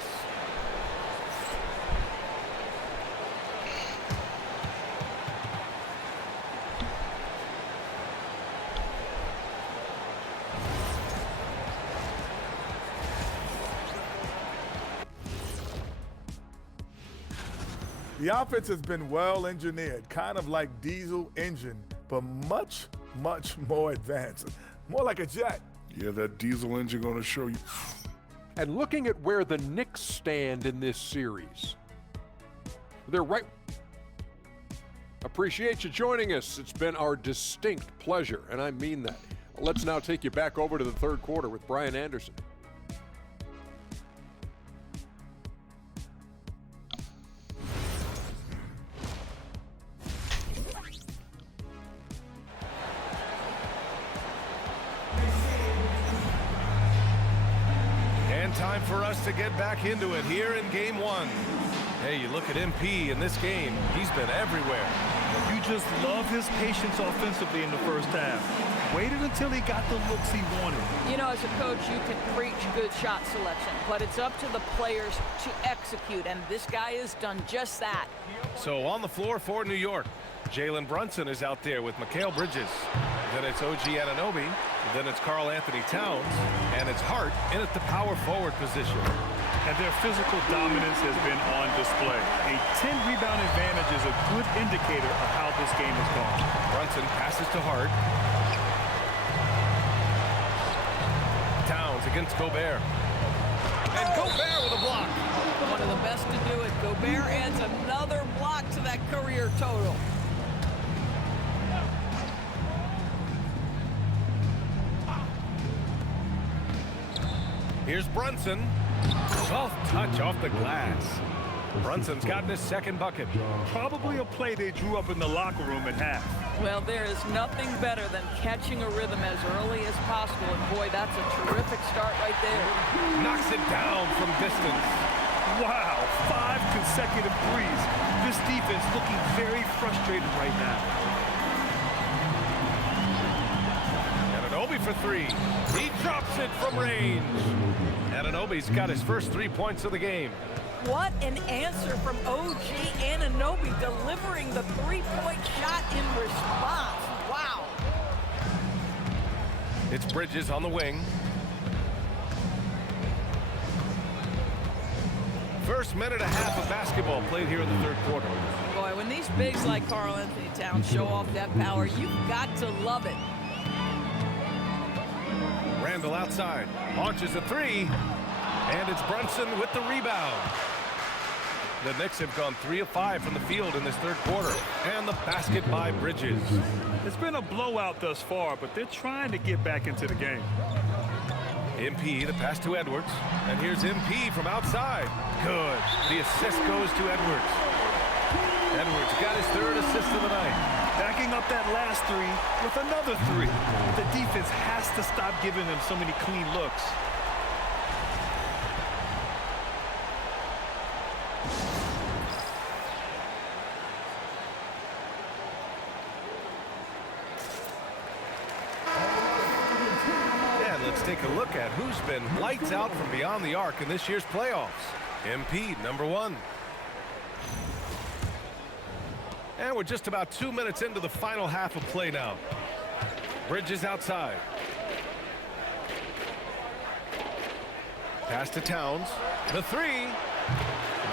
The offense has been well engineered, kind of like diesel engine, but much, much more advanced. More like a jet. Yeah, that diesel engine gonna show you. And looking at where the Knicks stand in this series, they're right. Appreciate you joining us. It's been our distinct pleasure, and I mean that. Let's now take you back over to the third quarter with Brian Anderson. Time for us to get back into it here in game 1. Hey, you look at MP in this game, he's been everywhere. You just love his patience offensively in the first half. Waited until he got the looks he wanted. You know, as a coach, you can preach good shot selection, but it's up to the players to execute, and this guy has done just that. So on the floor for New York, Jalen Brunson is out there with Mikal Bridges. Then it's OG Anunoby. Then it's Karl Anthony Towns. And it's Hart in at the power forward position. And their physical dominance has been on display. A 10-rebound advantage is a good indicator of how this game has gone. Brunson passes to Hart. Towns against Gobert. And Gobert with a block. One of the best to do it. Gobert adds another block to that career total. Here's Brunson. Soft touch off the glass. Brunson's gotten his second bucket. Probably a play they drew up in the locker room at half. Well, there is nothing better than catching a rhythm as early as possible. And boy, that's a terrific start right there. Knocks it down from distance. Wow, 5 consecutive threes. This defense looking very frustrated right now. Anunoby for 3. He drops it from range. Anunoby's got his first 3 points of the game. What an answer from OG Anunoby, delivering the three-point shot in response. Wow. It's Bridges on the wing. First minute and a half of basketball played here in the third quarter. Boy, when these bigs like Karl Anthony Towns show off that power, you've got to love it. Randall outside, launches a 3, and it's Brunson with the rebound. The Knicks have gone 3 of 5 from the field in this third quarter, and the basket by Bridges. It's been a blowout thus far, but they're trying to get back into the game. MP, the pass to Edwards, and here's MP from outside. Good. The assist goes to Edwards. Edwards got his 3rd assist of the night. Backing up that last 3 with another 3. The defense has to stop giving them so many clean looks. And let's take a look at who's been lights out from beyond the arc in this year's playoffs. MP, number 1. And we're just about 2 minutes into the final half of play now. Bridges outside. Pass to Towns. The 3.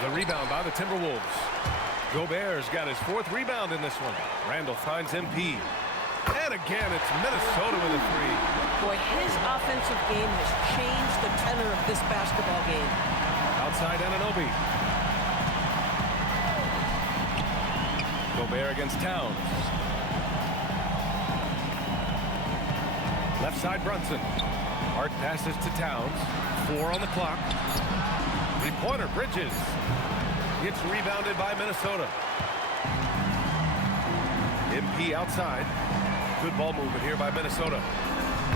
The rebound by the Timberwolves. Gobert's got his 4th rebound in this one. Randall finds MP. And again, it's Minnesota with a 3. Boy, his offensive game has changed the tenor of this basketball game. Outside Anunoby. Gobert against Towns. Left side Brunson. Hart passes to Towns. 4 on the clock. 3-pointer Bridges. It's rebounded by Minnesota. MP outside. Good ball movement here by Minnesota.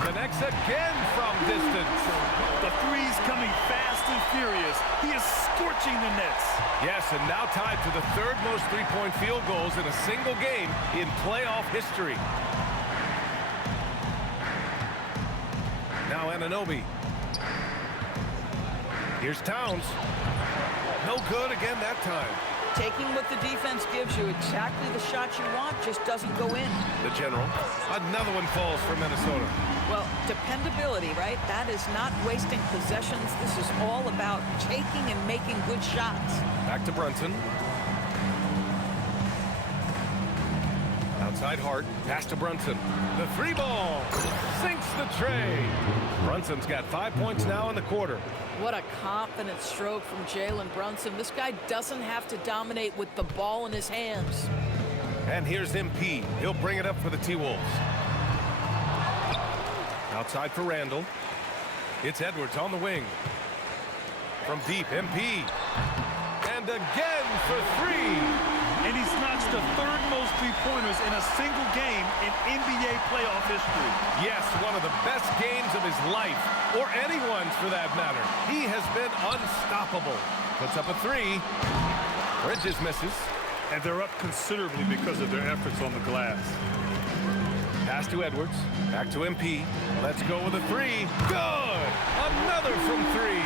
Connects again from distance. The three's coming fast and furious. He is scorching the Nets. Yes, and now tied for the 3rd most three-point field goals in a single game in playoff history. Now Anunoby. Here's Towns. No good again that time. Taking what the defense gives you, exactly the shot you want, just doesn't go in. The general. Another one falls for Minnesota. Well, dependability, right? That is not wasting possessions. This is all about taking and making good shots. Back to Brunson. Outside Hart. Pass to Brunson. The 3 ball. Sinks the tray. Brunson's got 5 points now in the quarter. What a confident stroke from Jalen Brunson. This guy doesn't have to dominate with the ball in his hands. And here's MP. He'll bring it up for the T-Wolves. Outside for Randall. It's Edwards on the wing. From deep, MP. And again for 3. And he's notched the 3rd most three-pointers in a single game in NBA playoff history. Yes, one of the best games of his life, or anyone's for that matter. He has been unstoppable. Puts up a 3. Bridges misses. And they're up considerably because of their efforts on the glass. Pass to Edwards. Back to MP. Let's go with a 3. Good! Another from 3.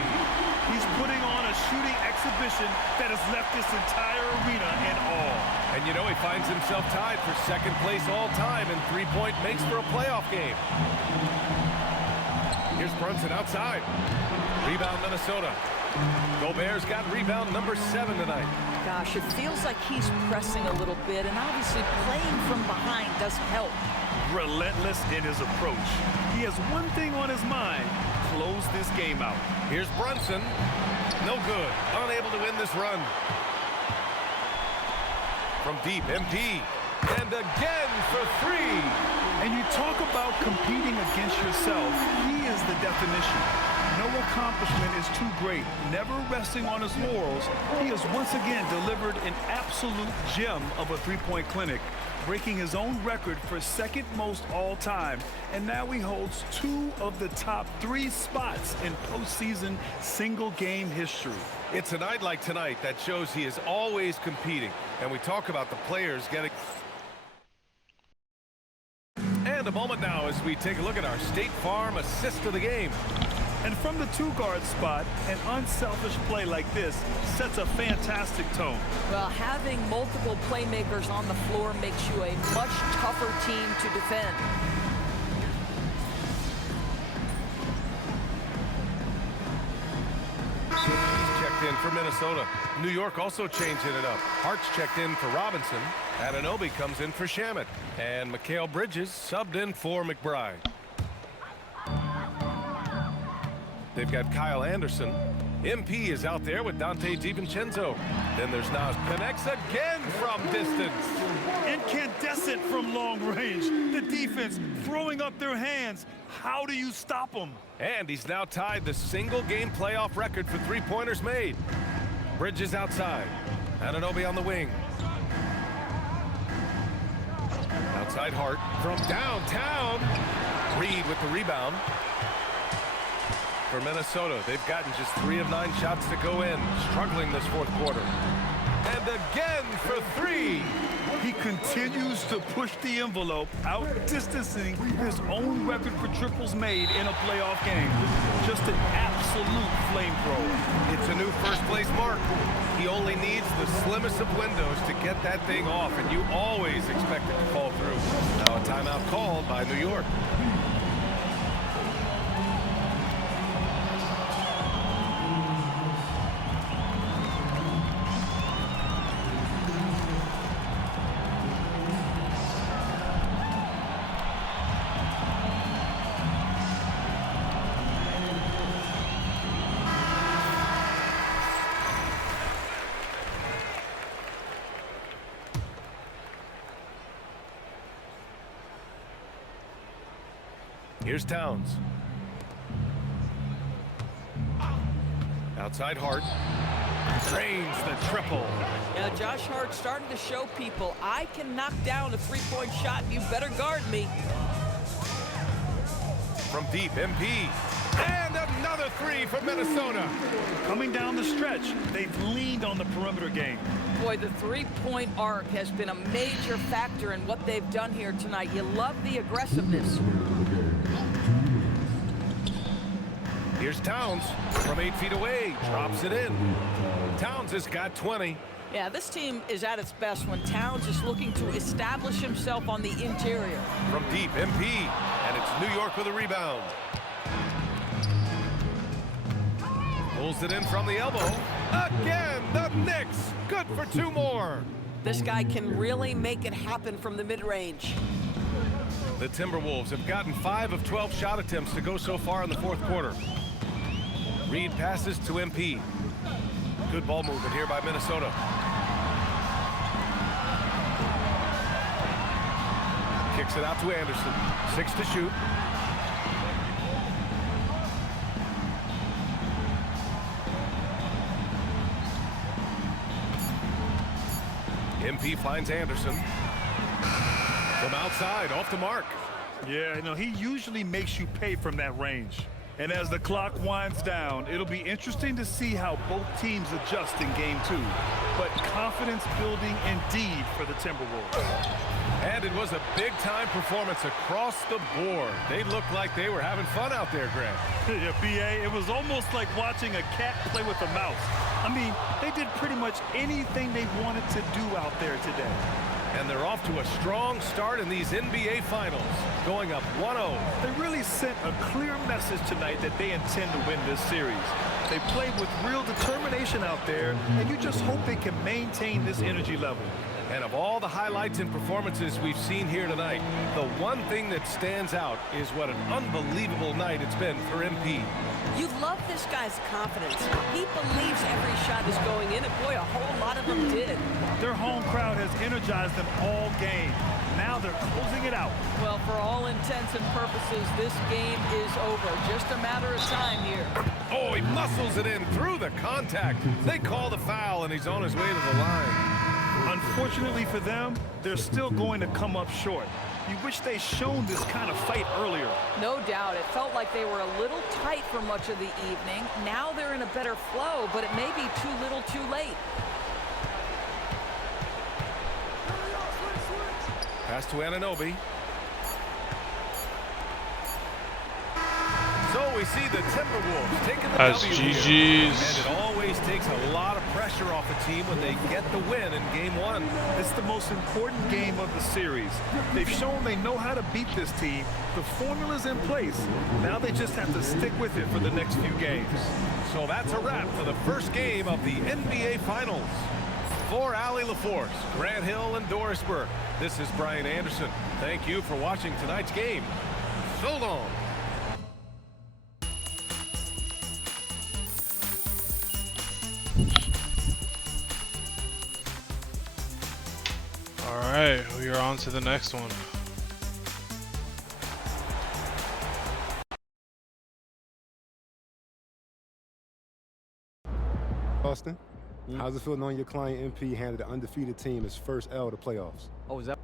He's putting on a shooting exhibition that has left this entire arena in awe. And you know, he finds himself tied for 2nd place all time in three-point makes for a playoff game. Here's Brunson outside. Rebound Minnesota. Gobert's got rebound number 7 tonight. Gosh, it feels like he's pressing a little bit, and obviously playing from behind doesn't help. Relentless in his approach. He has one thing on his mind: close this game out. Here's Brunson. No good. Unable to win this run. From deep, MP. And again for 3. And you talk about competing against yourself. He is the definition. No accomplishment is too great. Never resting on his laurels, he has once again delivered an absolute gem of a three-point clinic breaking his own record for second most all-time. And now he holds 2 of the top 3 spots in postseason single-game history. It's a night like tonight that shows he is always competing. And we talk about the players getting... And a moment now as we take a look at our State Farm assist of the game. And from the 2-guard spot, an unselfish play like this sets a fantastic tone. Well, having multiple playmakers on the floor makes you a much tougher team to defend. He's checked in for Minnesota. New York also changing it up. Hart's checked in for Robinson. Anunoby comes in for Shamet. And Mikal Bridges subbed in for McBride. They've got Kyle Anderson. MP is out there with Dante DiVincenzo. Then there's Nas. Connects again from distance. Incandescent from long range. The defense throwing up their hands. How do you stop them? And he's now tied the single-game playoff record for three-pointers made. Bridges outside. Anunoby on the wing. Outside Hart from downtown. Reed with the rebound. For Minnesota, they've gotten just 3 of 9 shots to go in, struggling this fourth quarter. And again for 3. He continues to push the envelope, outdistancing his own record for triples made in a playoff game. Just an absolute flamethrower. It's a new first-place mark. He only needs the slimmest of windows to get that thing off, and you always expect it to fall through. Now a timeout called by New York. Here's Towns. Outside Hart. Drains the triple. Now Josh Hart starting to show people, I can knock down a 3-point shot. You better guard me. From deep, MP. And another 3 for Minnesota. Coming down the stretch, they've leaned on the perimeter game. Boy, the 3-point arc has been a major factor in what they've done here tonight. You love the aggressiveness. Here's Towns from 8 feet away. Drops it in. Towns has got 20. Yeah, this team is at its best when Towns is looking to establish himself on the interior. From deep, MP. And it's New York with a rebound. Pulls it in from the elbow. Again, the Knicks. Good for 2 more. This guy can really make it happen from the mid-range. The Timberwolves have gotten 5 of 12 shot attempts to go so far in the fourth quarter. Reed passes to MP. Good ball movement here by Minnesota. Kicks it out to Anderson. 6 to shoot. MP finds Anderson. From outside, off the mark. Yeah, you know, he usually makes you pay from that range. And as the clock winds down, it'll be interesting to see how both teams adjust in game 2. But confidence building indeed for the Timberwolves. And it was a big-time performance across the board. They looked like they were having fun out there, Grant. Yeah, B.A., it was almost like watching a cat play with a mouse. I mean, they did pretty much anything they wanted to do out there today. And they're off to a strong start in these NBA Finals, going up 1-0. They really sent a clear message tonight that they intend to win this series. They played with real determination out there, and you just hope they can maintain this energy level. And of all the highlights and performances we've seen here tonight, the one thing that stands out is what an unbelievable night it's been for MP. You love this guy's confidence. He believes every shot is going in, and boy, a whole lot of them did. Their home crowd has energized them all game. Now they're closing it out. Well, for all intents and purposes, this game is over. Just a matter of time here. Oh, he muscles it in through the contact. They call the foul, and he's on his way to the line. Unfortunately for them, they're still going to come up short. You wish they'd shown this kind of fight earlier. No doubt. It felt like they were a little tight for much of the evening. Now they're in a better flow, but it may be too little too late. Pass to Anunoby. So we see the Timberwolves taking the That's W here. GG's. And it always takes a lot of pressure off a team when they get the win in game one. It's the most important game of the series. They've shown they know how to beat this team. The formula's in place. Now they just have to stick with it for the next few games. So that's a wrap for the first game of the NBA Finals. For Allie LaForce, Grant Hill, and Doris Burke, this is Brian Anderson. Thank you for watching tonight's game. So long. Alright, we are on to the next one. Austin, how's it feel knowing your client MP handed an undefeated team his first L to playoffs? Oh, is that?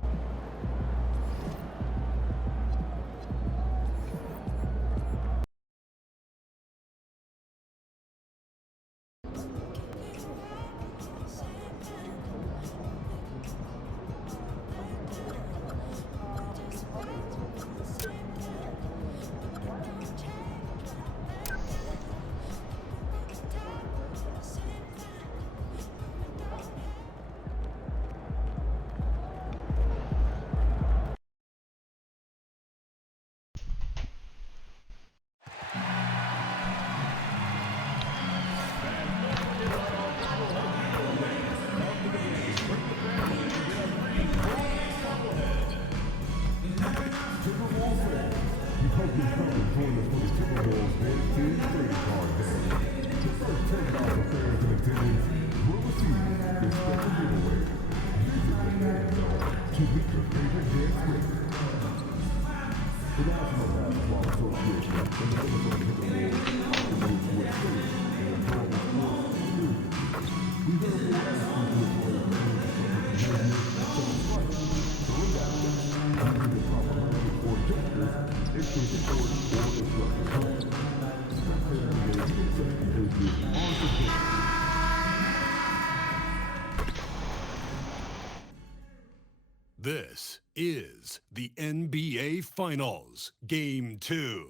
This is the NBA Finals, Game 2.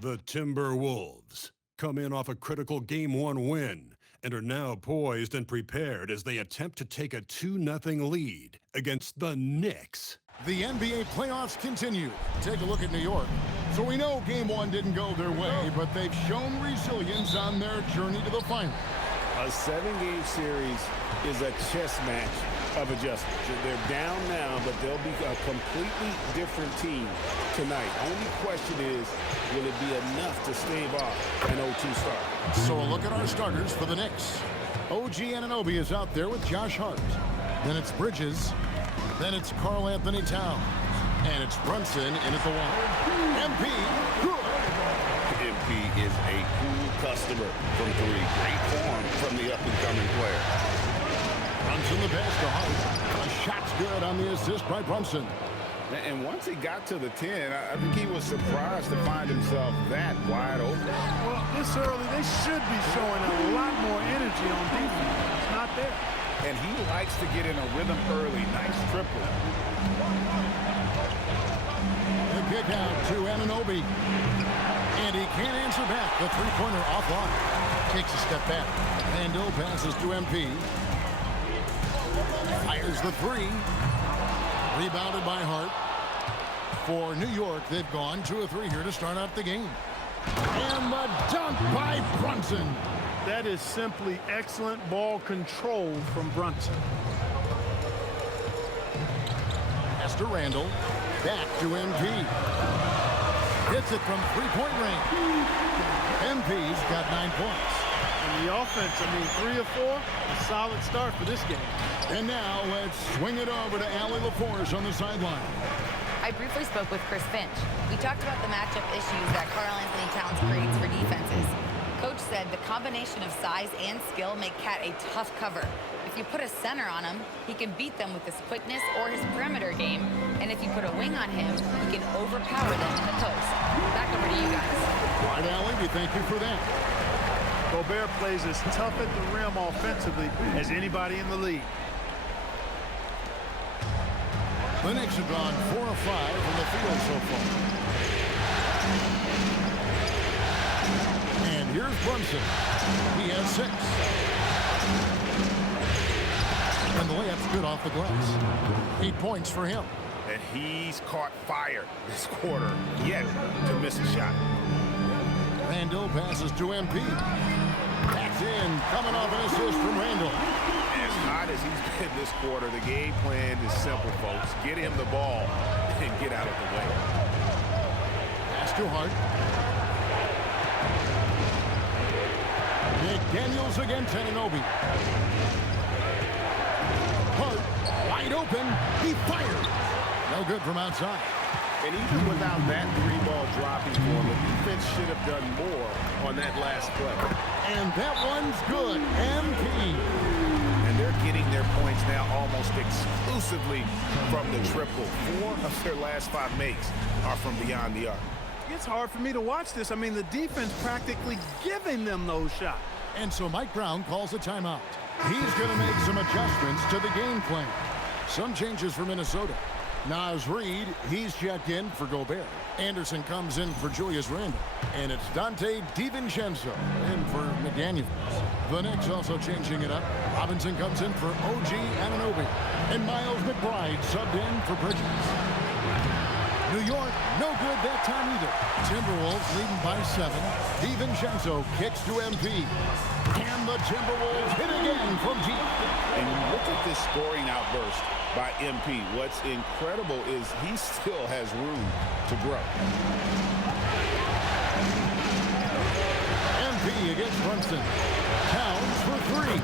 The Timberwolves come in off a critical Game 1 win and are now poised and prepared as they attempt to take a 2-0 lead against the Knicks. The NBA playoffs continue. Take a look at New York. So we know Game 1 didn't go their way, but they've shown resilience on their journey to the final. A 7-game series is a chess match of adjustments. They're down now, but they'll be a completely different team tonight. Only question is, will it be enough to stave off an 0-2 start? So a look at our starters for the Knicks. OG Anunoby is out there with Josh Hart. Then it's Bridges. Then it's Karl Anthony Towns. And it's Brunson in at the one. MP, good. MP is a cool customer from 3. Great form from the up-and-coming player. Brunson the pass to Hart. A shot's good on the assist by Brunson. And once he got to the 10, I think he was surprised to find himself that wide open. Well, this early, they should be showing a lot more energy on defense. It's not there. And he likes to get in a rhythm early. Nice triple. The kick out to Anunoby. And he can't answer back. The three-pointer offline. Takes a step back. Randall passes to MP. Fires the three. Rebounded by Hart. For New York, they've gone 2 of 3 here to start out the game. And the dunk by Brunson. That is simply excellent ball control from Brunson. Pass to Randall. Back to MP. Hits it from three-point range. MP's got 9 points. And the offense, 3 of 4, a solid start for this game. And now let's swing it over to Allie LaForce on the sideline. I briefly spoke with Chris Finch. We talked about the matchup issues that Karl Anthony Towns creates for defenses. Coach said the combination of size and skill make Cat a tough cover. If you put a center on him, he can beat them with his quickness or his perimeter game. And if you put a wing on him, he can overpower them in the post. Back over to you guys. Right, Allie, we thank you for that. Gobert plays as tough at the rim offensively as anybody in the league. The Knicks have gone 4 of 5 from the field so far. And here's Brunson. He has 6. And the layup's good off the glass. 8 points for him. And he's caught fire this quarter yet to miss a shot. Randall passes to MP. That's in, coming off an assist from Randall. As hot as he's been this quarter, the game plan is simple, folks. Get him the ball and get out of the way. Pass to Hart. McDaniels against Anunoby. Hart, wide open. He fired. No good from outside. And even without that 3-ball dropping for him, the defense should have done more on that last play. And that one's good. MP. And they're getting their points now almost exclusively from the triple. 4 of their last 5 makes are from beyond the arc. It's hard for me to watch this. I mean, the defense practically giving them those shots. And so Mike Brown calls a timeout. He's going to make some adjustments to the game plan. Some changes for Minnesota. Naz Reid, he's checked in for Gobert. Anderson comes in for Julius Randle. And it's Dante DiVincenzo in for McDaniels. The Knicks also changing it up. Robinson comes in for OG Anunoby. And Miles McBride subbed in for Bridges. New York, no good that time either. Timberwolves leading by 7. DiVincenzo kicks to MP. And the Timberwolves hit again from deep. And look at this scoring outburst by MP. What's incredible is he still has room to grow. MP against Brunson. Towns for 3.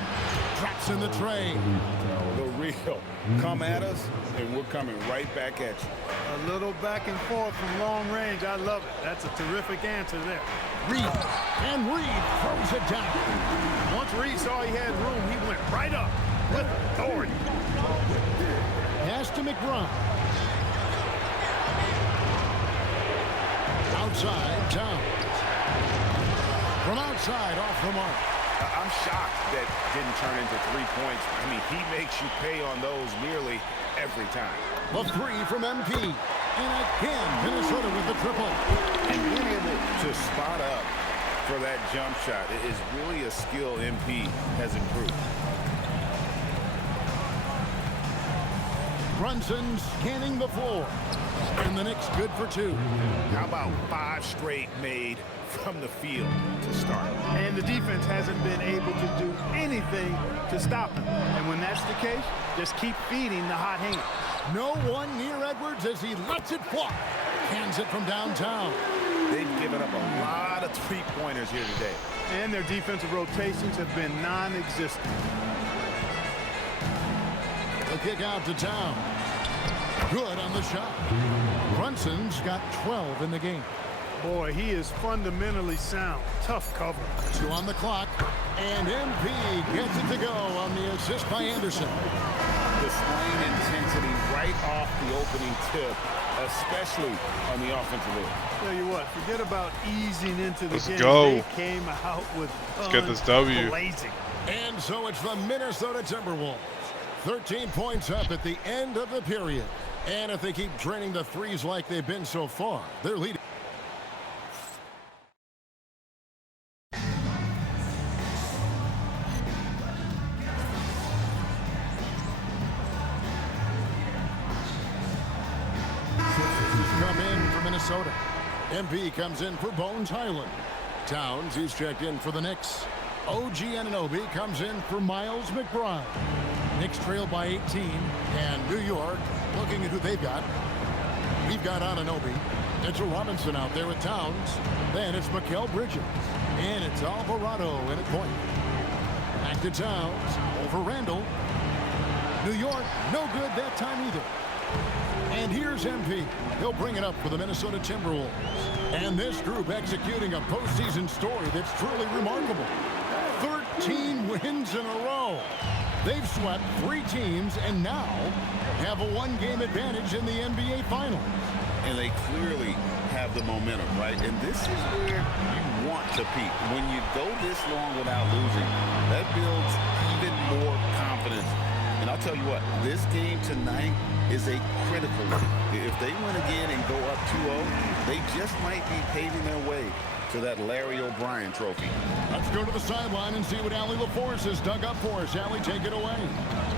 Drops in the tray. The real. Come at us, and we're coming right back at you. A little back and forth from long range. I love it. That's a terrific answer there. Reid. And Reid throws it down. Once Reid saw he had room, he went right up with authority. Pass to McBride. Outside, Towns. From outside, off the mark. I'm shocked that didn't turn into 3 points. I mean, he makes you pay on those nearly every time. The 3 from MP. And again, Minnesota with the triple. And being able to spot up for that jump shot is really a skill MP has improved. Brunson scanning the floor. And the Knicks good for 2. How about 5 straight made from the field to start? And the defense hasn't been able to do anything to stop him. And when that's the case, just keep feeding the hot hand. No one near Edwards as he lets it fly. Hands it from downtown. They've given up a lot of 3-pointers here today. And their defensive rotations have been non-existent. The kick out to Town. Good on the shot. Brunson's got 12 in the game. Boy, he is fundamentally sound. Tough cover. 2 on the clock. And MP gets it to go on the assist by Anderson. Displaying intensity right off the opening tip, especially on the offensive end. Tell you what, forget about easing into the game. Go. They came out with Let's get this W. blazing. And so it's the Minnesota Timberwolves. 13 points up at the end of the period. And if they keep draining the threes like they've been so far, they're leading. Come in for Minnesota. MP comes in for Bones Highland. Towns, he's checked in for the Knicks. OG Anunoby comes in for Miles McBride. Knicks trail by 18. And New York, looking at who they've got. We've got Anunoby. It's Robinson out there with Towns. Then it's Mikal Bridges. And it's Alvarado in at point. Back to Towns. Over Randall. New York, no good that time either. And here's MP. He'll bring it up for the Minnesota Timberwolves. And this group executing a postseason story that's truly remarkable. 13 wins in a row. They've swept 3 teams and now have a 1-game advantage in the NBA Finals. And they clearly have the momentum, right? And this is where you want to peak. When you go this long without losing, that builds even more confidence. And I'll tell you what, this game tonight is a critical one. If they win again and go up 2-0, they just might be paving their way to that Larry O'Brien trophy. Let's go to the sideline and see what Allie LaForce has dug up for us. Allie, take it away.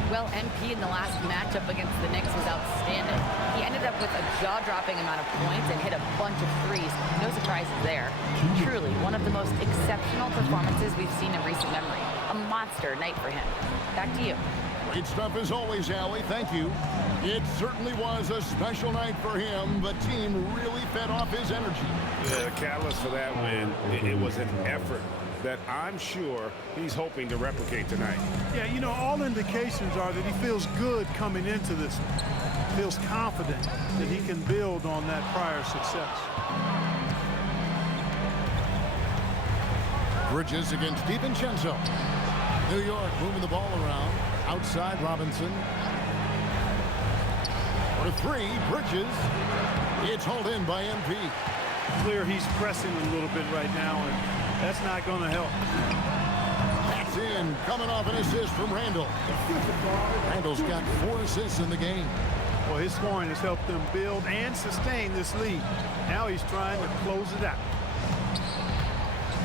Well, MP in the last matchup against the Knicks was outstanding. He ended up with a jaw-dropping amount of points and hit a bunch of threes. No surprises there. Truly, one of the most exceptional performances we've seen in recent memory. A monster night for him. Back to you. Great stuff as always, Allie. Thank you. It certainly was a special night for him. The team really fed off his energy. Yeah, the catalyst for that win, it was an effort that I'm sure he's hoping to replicate tonight. Yeah, you know, all indications are that he feels good coming into this. Feels confident that he can build on that prior success. Bridges against DiVincenzo. New York moving the ball around. Outside Robinson. For 3, Bridges. It's hauled in by MP. Clear he's pressing a little bit right now, and that's not going to help. That's in. Coming off an assist from Randall. Randall's got 4 assists in the game. Well, his scoring has helped them build and sustain this lead. Now he's trying to close it out.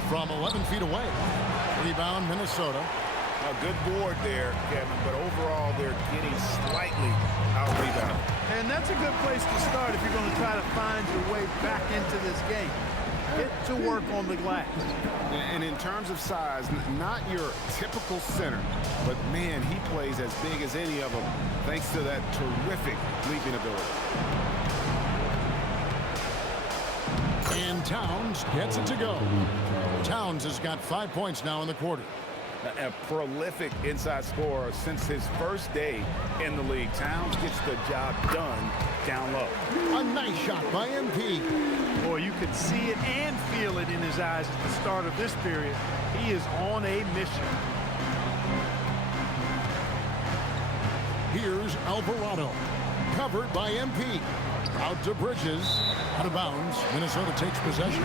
From 11 feet away. Rebound, Minnesota. A good board there, Kevin, but overall they're getting slightly out-rebounded. And that's a good place to start if you're going to try to find your way back into this game. Get to work on the glass. And in terms of size, not your typical center, but man, he plays as big as any of them thanks to that terrific leaping ability. And Towns gets it to go. Towns has got 5 points now in the quarter. A prolific inside scorer since his first day in the league. Towns gets the job done down low. A nice shot by MP. Boy, you could see it and feel it in his eyes at the start of this period. He is on a mission. Here's Alvarado. Covered by MP. Out to Bridges. Out of bounds. Minnesota takes possession.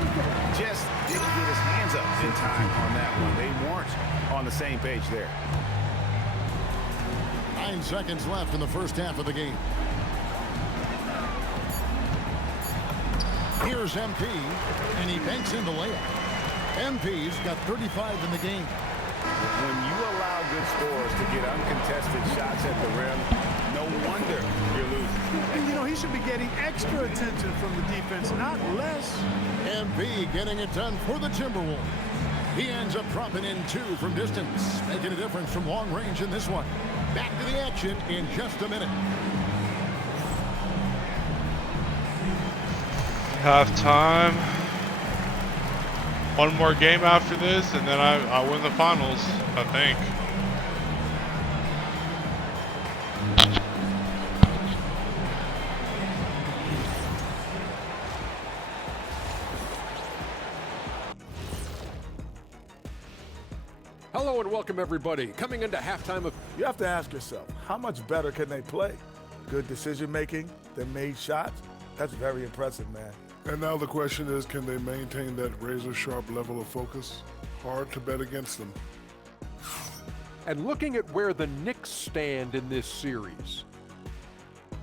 Just didn't get his hands up in time on that one. They weren't on the same page there. 9 seconds left in the first half of the game. Here's MP, and he banks in the layup. MP's got 35 in the game. When you allow good scorers to get uncontested shots at the rim, no wonder you're losing. And, you know, he should be getting extra attention from the defense, not less. MP getting it done for the Timberwolves. He ends up dropping in 2 from distance, making a difference from long range in this one. Back to the action in just a minute. Halftime. One more game after this, and then I win the finals, I think. Hello and welcome everybody. Coming into halftime of... You have to ask yourself, how much better can they play? Good decision making, they made shots. That's very impressive, man. And now the question is, can they maintain that razor-sharp level of focus? Hard to bet against them. And looking at where the Knicks stand in this series,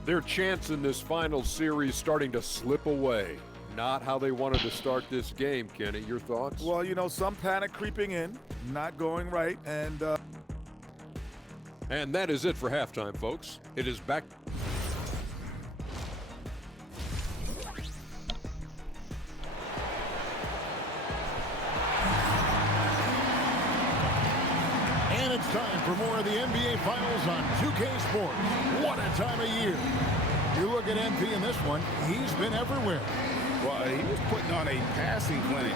their chance in this final series starting to slip away. Not how they wanted to start this game, Kenny. Your thoughts? Well, you know, some panic creeping in, not going right, and that is it for halftime, folks. It is back. And it's time for more of the NBA Finals on 2K Sports. What a time of year. You look at MP in this one, he's been everywhere. Well, he was putting on a passing clinic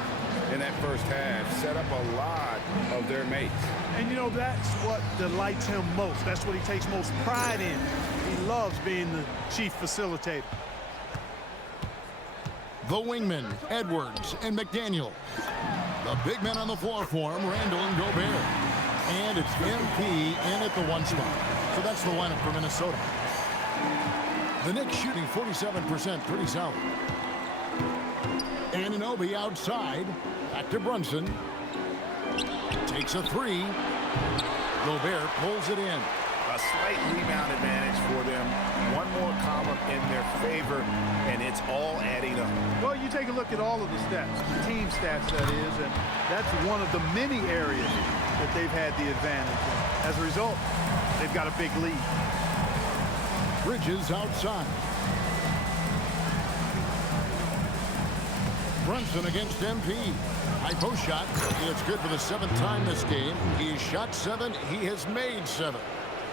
in that first half, set up a lot of their mates. And, you know, that's what delights him most. That's what he takes most pride in. He loves being the chief facilitator. The wingmen, Edwards and McDaniel. The big men on the floor for him, Randall and Gobert. And it's MP in at the 1 spot. So that's the lineup for Minnesota. The Knicks shooting 47%, pretty solid. Anunoby outside. Back to Brunson. Takes a 3. Gobert pulls it in. A slight rebound advantage for them. One more column in their favor, and it's all adding up. Well, you take a look at all of the stats, the team stats, that is, and that's one of the many areas that they've had the advantage. And as a result, they've got a big lead. Bridges outside. Brunson against MP. High post shot. It's good for the 7th time this game. He's shot 7. He has made 7.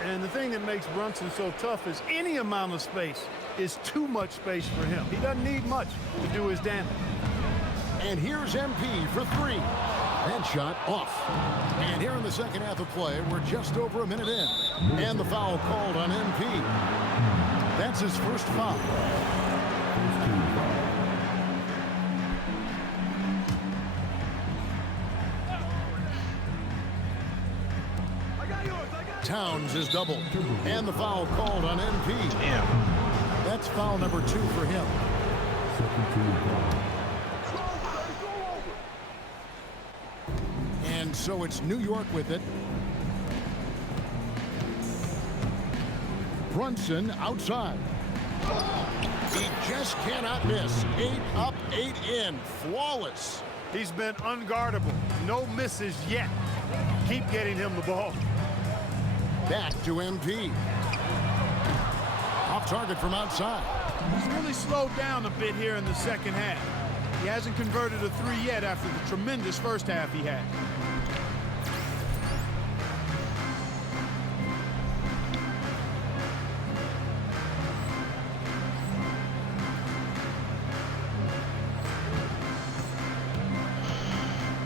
And the thing that makes Brunson so tough is any amount of space is too much space for him. He doesn't need much to do his damage. And here's MP for 3. That shot off. And here in the second half of play, we're just over a minute in. And the foul called on MP. That's his first foul. Towns is doubled. And the foul called on MP. Damn. That's foul number 2 for him. And so it's New York with it. Brunson outside. He just cannot miss. 8 up, 8 in. Flawless. He's been unguardable. No misses yet. Keep getting him the ball. Back to MP. Off target from outside. He's really slowed down a bit here in the second half. He hasn't converted a 3 yet after the tremendous first half he had.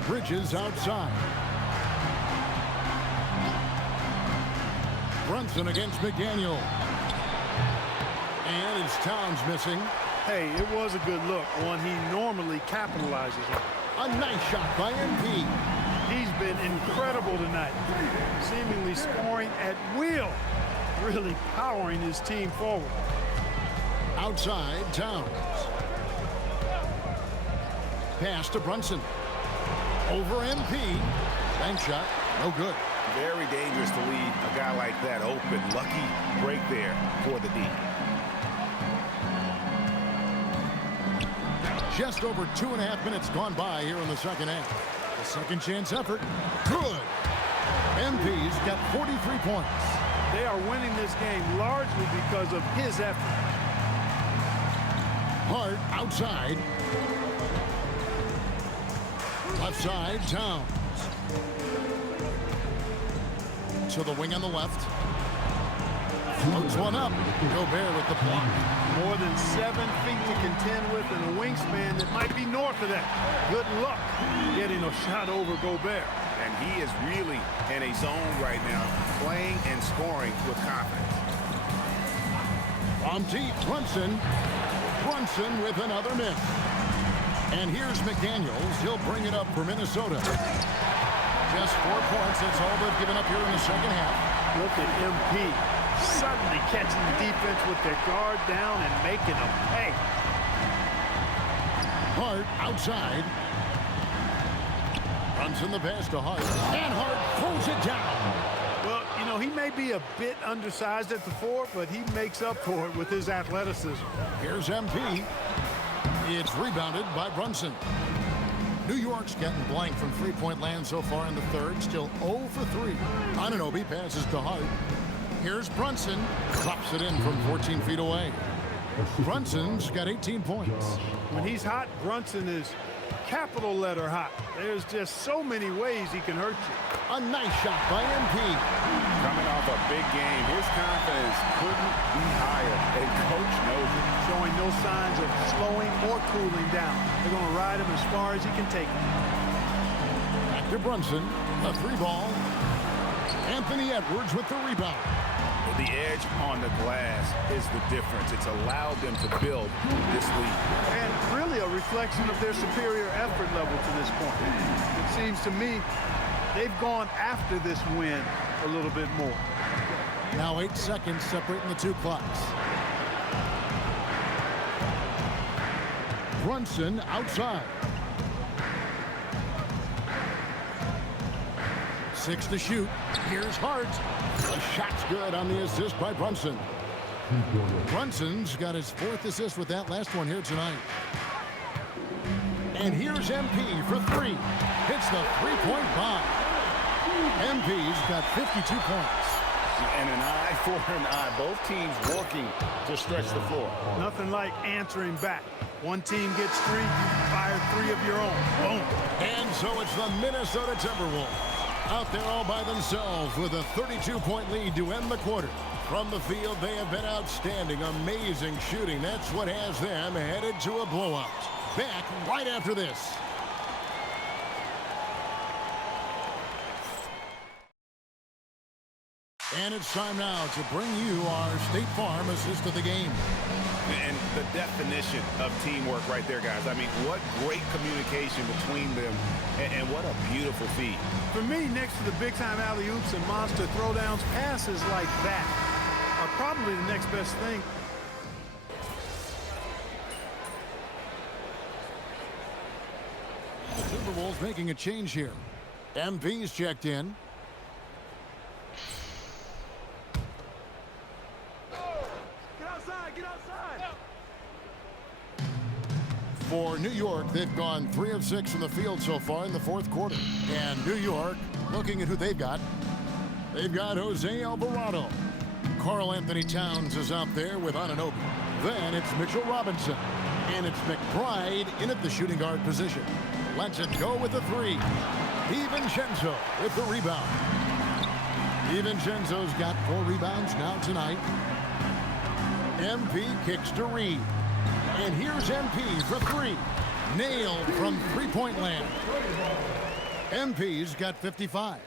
Bridges outside. Brunson against McDaniel. And it's Towns missing. Hey, it was a good look, one he normally capitalizes on. A nice shot by MP. He's been incredible tonight, seemingly scoring at will, really powering his team forward. Outside, Towns. Pass to Brunson. Over MP. Bank shot, no good. Very dangerous to leave a guy like that open. Lucky break there for the D. Just over 2.5 minutes gone by here in the second half. The second chance effort. Good. MP's got 43 points. They are winning this game largely because of his effort. Hart outside. Left side, Towns. To the wing on the left. Floats one up. Gobert with the block. More than 7 feet to contend with and a wingspan that might be north of that. Good luck getting a shot over Gobert. And he is really in a zone right now, playing and scoring with confidence. From deep, Brunson. Brunson with another miss. And here's McDaniels. He'll bring it up for Minnesota. Just 4 points. That's all they've given up here in the second half. Look at MP suddenly catching the defense with their guard down and making them pay. Hart outside. Runs in the pass to Hart. And Hart throws it down. Well, you know, he may be a bit undersized at the 4, but he makes up for it with his athleticism. Here's MP. It's rebounded by Brunson. New York's getting blank from three-point land so far in the third. Still 0 for 3. Anunoby passes to Hart. Here's Brunson. Drops it in from 14 feet away. Brunson's got 18 points. When he's hot, Brunson is capital letter hot. There's just so many ways he can hurt you. A nice shot by MP. Coming off a big game, his confidence couldn't be higher, and Coach knows it. Showing no signs of slowing or cooling down. They're going to ride him as far as he can take him. to Brunson. A 3-ball. Anthony Edwards with the rebound. The edge on the glass is the difference. It's allowed them to build this lead. And really a reflection of their superior effort level to this point. It seems to me they've gone after this win a little bit more. Now 8 seconds separating the two clocks. Brunson outside. 6 to shoot. Here's Hart. The shot's good on the assist by Brunson. Brunson's got his 4th assist with that last one here tonight. And here's MP for 3. Hits the 3-point bomb. MP's got 52 points. And an eye for an eye. Both teams working to stretch the floor. Nothing like answering back. One team gets 3, you fire 3 of your own. Boom. And so it's the Minnesota Timberwolves out there all by themselves with a 32-point lead to end the quarter. From the field, they have been outstanding, amazing shooting. That's what has them headed to a blowout. Back right after this. And it's time now to bring you our State Farm assist of the game. And the definition of teamwork right there, guys. I mean, what great communication between them, and what a beautiful feat. For me, next to the big-time alley-oops and monster throwdowns, passes like that are probably the next best thing. The Timberwolves making a change here. MP's checked in. For New York, they've gone 3 of 6 from the field so far in the 4th quarter. And New York, looking at who they've got Jose Alvarado. Karl Anthony Towns is out there with Anunoby. Then it's Mitchell Robinson. And it's McBride in at the shooting guard position. Lets it go with the 3. DiVincenzo with the rebound. DiVincenzo's got 4 rebounds now tonight. MP kicks to Reed. And here's MP for 3. Nailed from 3-point land. MP's got 55.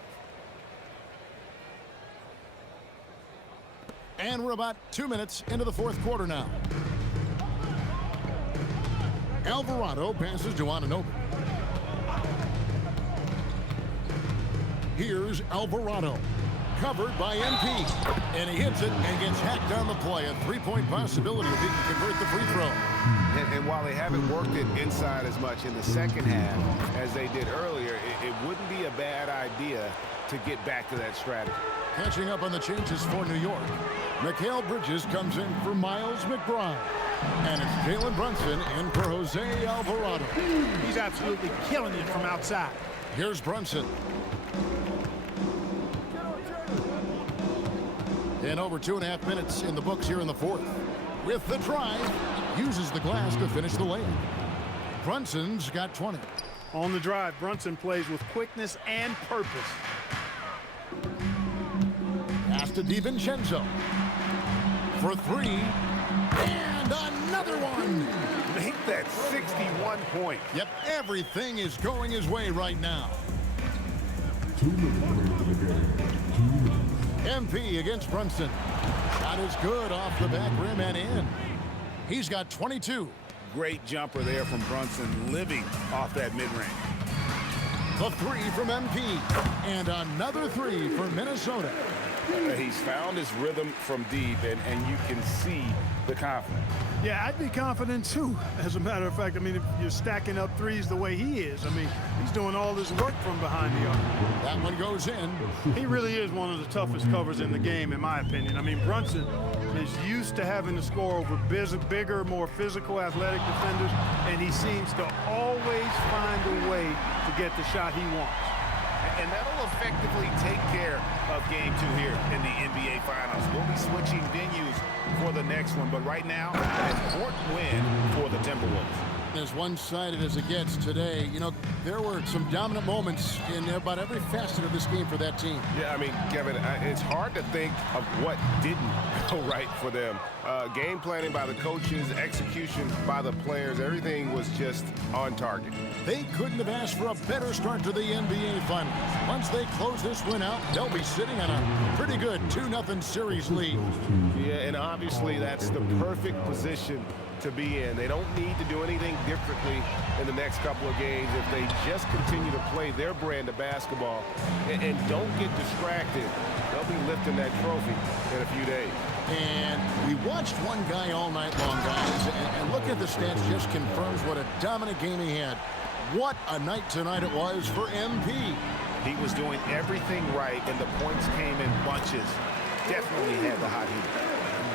And we're about 2 minutes into the 4th quarter now. Alvarado passes to Anunoby. Here's Alvarado. Covered by MP. And he hits it and gets hacked on the play. A 3-point possibility if he can convert the free throw. And while they haven't worked it inside as much in the second half as they did earlier, it wouldn't be a bad idea to get back to that strategy. Catching up on the changes for New York. Mikal Bridges comes in for Miles McBride. And it's Jalen Brunson in for Jose Alvarado. He's absolutely killing it from outside. Here's Brunson. And over 2.5 minutes in the books here in the 4th. With the drive, uses the glass to finish the layup. Brunson's got 20. On the drive, Brunson plays with quickness and purpose. Pass to DiVincenzo. For 3. And another one. Make that 61 points. Yep, everything is going his way right now. 2 minutes into the game. 2 minutes. MP against Brunson. Shot is good off the back rim and in. He's got 22. Great jumper there from Brunson, living off that mid-range. The 3 from MP. And another 3 for Minnesota. He's found his rhythm from deep, and you can see the confidence. Yeah, I'd be confident too. As a matter of fact, I mean, if you're stacking up threes the way he is, I mean, he's doing all this work from behind the arc. That one goes in. He really is one of the toughest covers in the game, in my opinion. I mean, Brunson is used to having to score over bigger, more physical, athletic defenders, and he seems to always find a way to get the shot he wants. And that'll effectively take care of Game 2 here in the NBA Finals. We'll be switching venues for the next one, but right now, an important win for the Timberwolves. As one-sided as it gets today, you know, there were some dominant moments in about every facet of this game for that team. Yeah, I mean, Kevin, it's hard to think of what didn't go right for them. Game planning by the coaches, execution by the players, everything was just on target. They couldn't have asked for a better start to the NBA Finals. Once they close this win out, they'll be sitting on a pretty good 2-0 series lead. Yeah, and obviously that's the perfect position to be in. They don't need to do anything differently in the next couple of games if they just continue to play their brand of basketball and don't get distracted. They'll be lifting that trophy in a few days. And we watched one guy all night long, guys, and looking at the stats just confirms what a dominant game he had. What a night tonight it was for MP. He was doing everything right, and the points came in bunches. Definitely had the hot heat.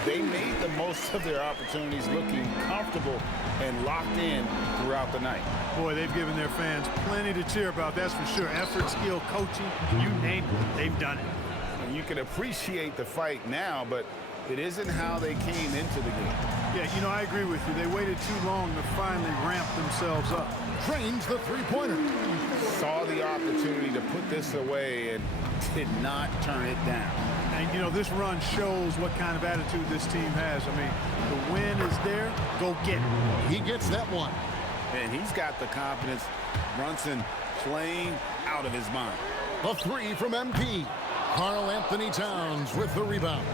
They made the most of their opportunities, looking comfortable and locked in throughout the night. Boy, they've given their fans plenty to cheer about, that's for sure. Effort, skill, coaching, you name it, they've done it. And you can appreciate the fight now, but it isn't how they came into the game. Yeah, you know, I agree with you. They waited too long to finally ramp themselves up. Trains the three-pointer. Saw the opportunity to put this away and did not turn it down. And, you know, this run shows what kind of attitude this team has. I mean, the win is there. Go get it. He gets that one. And he's got the confidence. Brunson playing out of his mind. The three from MP. Karl Anthony Towns with the rebound.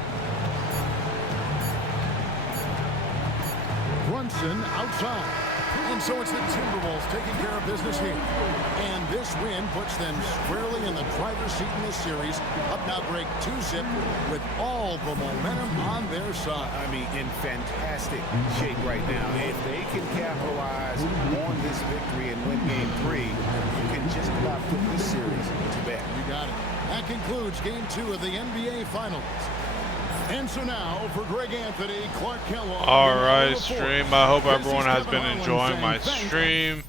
Brunson outside. And so it's the Timberwolves taking care of business here. And this win puts them squarely in the driver's seat in this series. Up now break 2-zip with all the momentum on their side. I mean, in fantastic shape right now. If they can capitalize on this victory and win game 3, you can just about put this series to bed. You got it. That concludes game 2 of the NBA Finals. And so now for Greg Anthony, Clark Kellogg. All right, stream. I hope everyone has been enjoying my stream.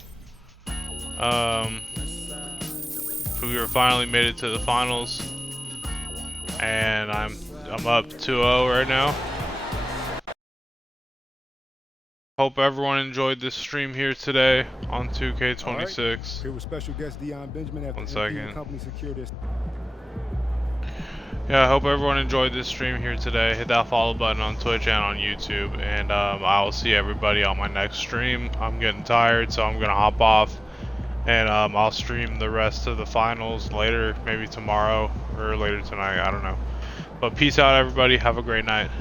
We finally made it to the finals, and I'm up 2-0 right now. Hope everyone enjoyed this stream here today on 2K26. Here with special guest Dion Benjamin after One second. the company secured this. Yeah, I hope everyone enjoyed this stream here today. Hit that follow button on Twitch and on YouTube, and I will see everybody on my next stream. I'm getting tired, so I'm gonna hop off, and I'll stream the rest of the finals later, maybe tomorrow or later tonight. I don't know. But peace out, everybody. Have a great night.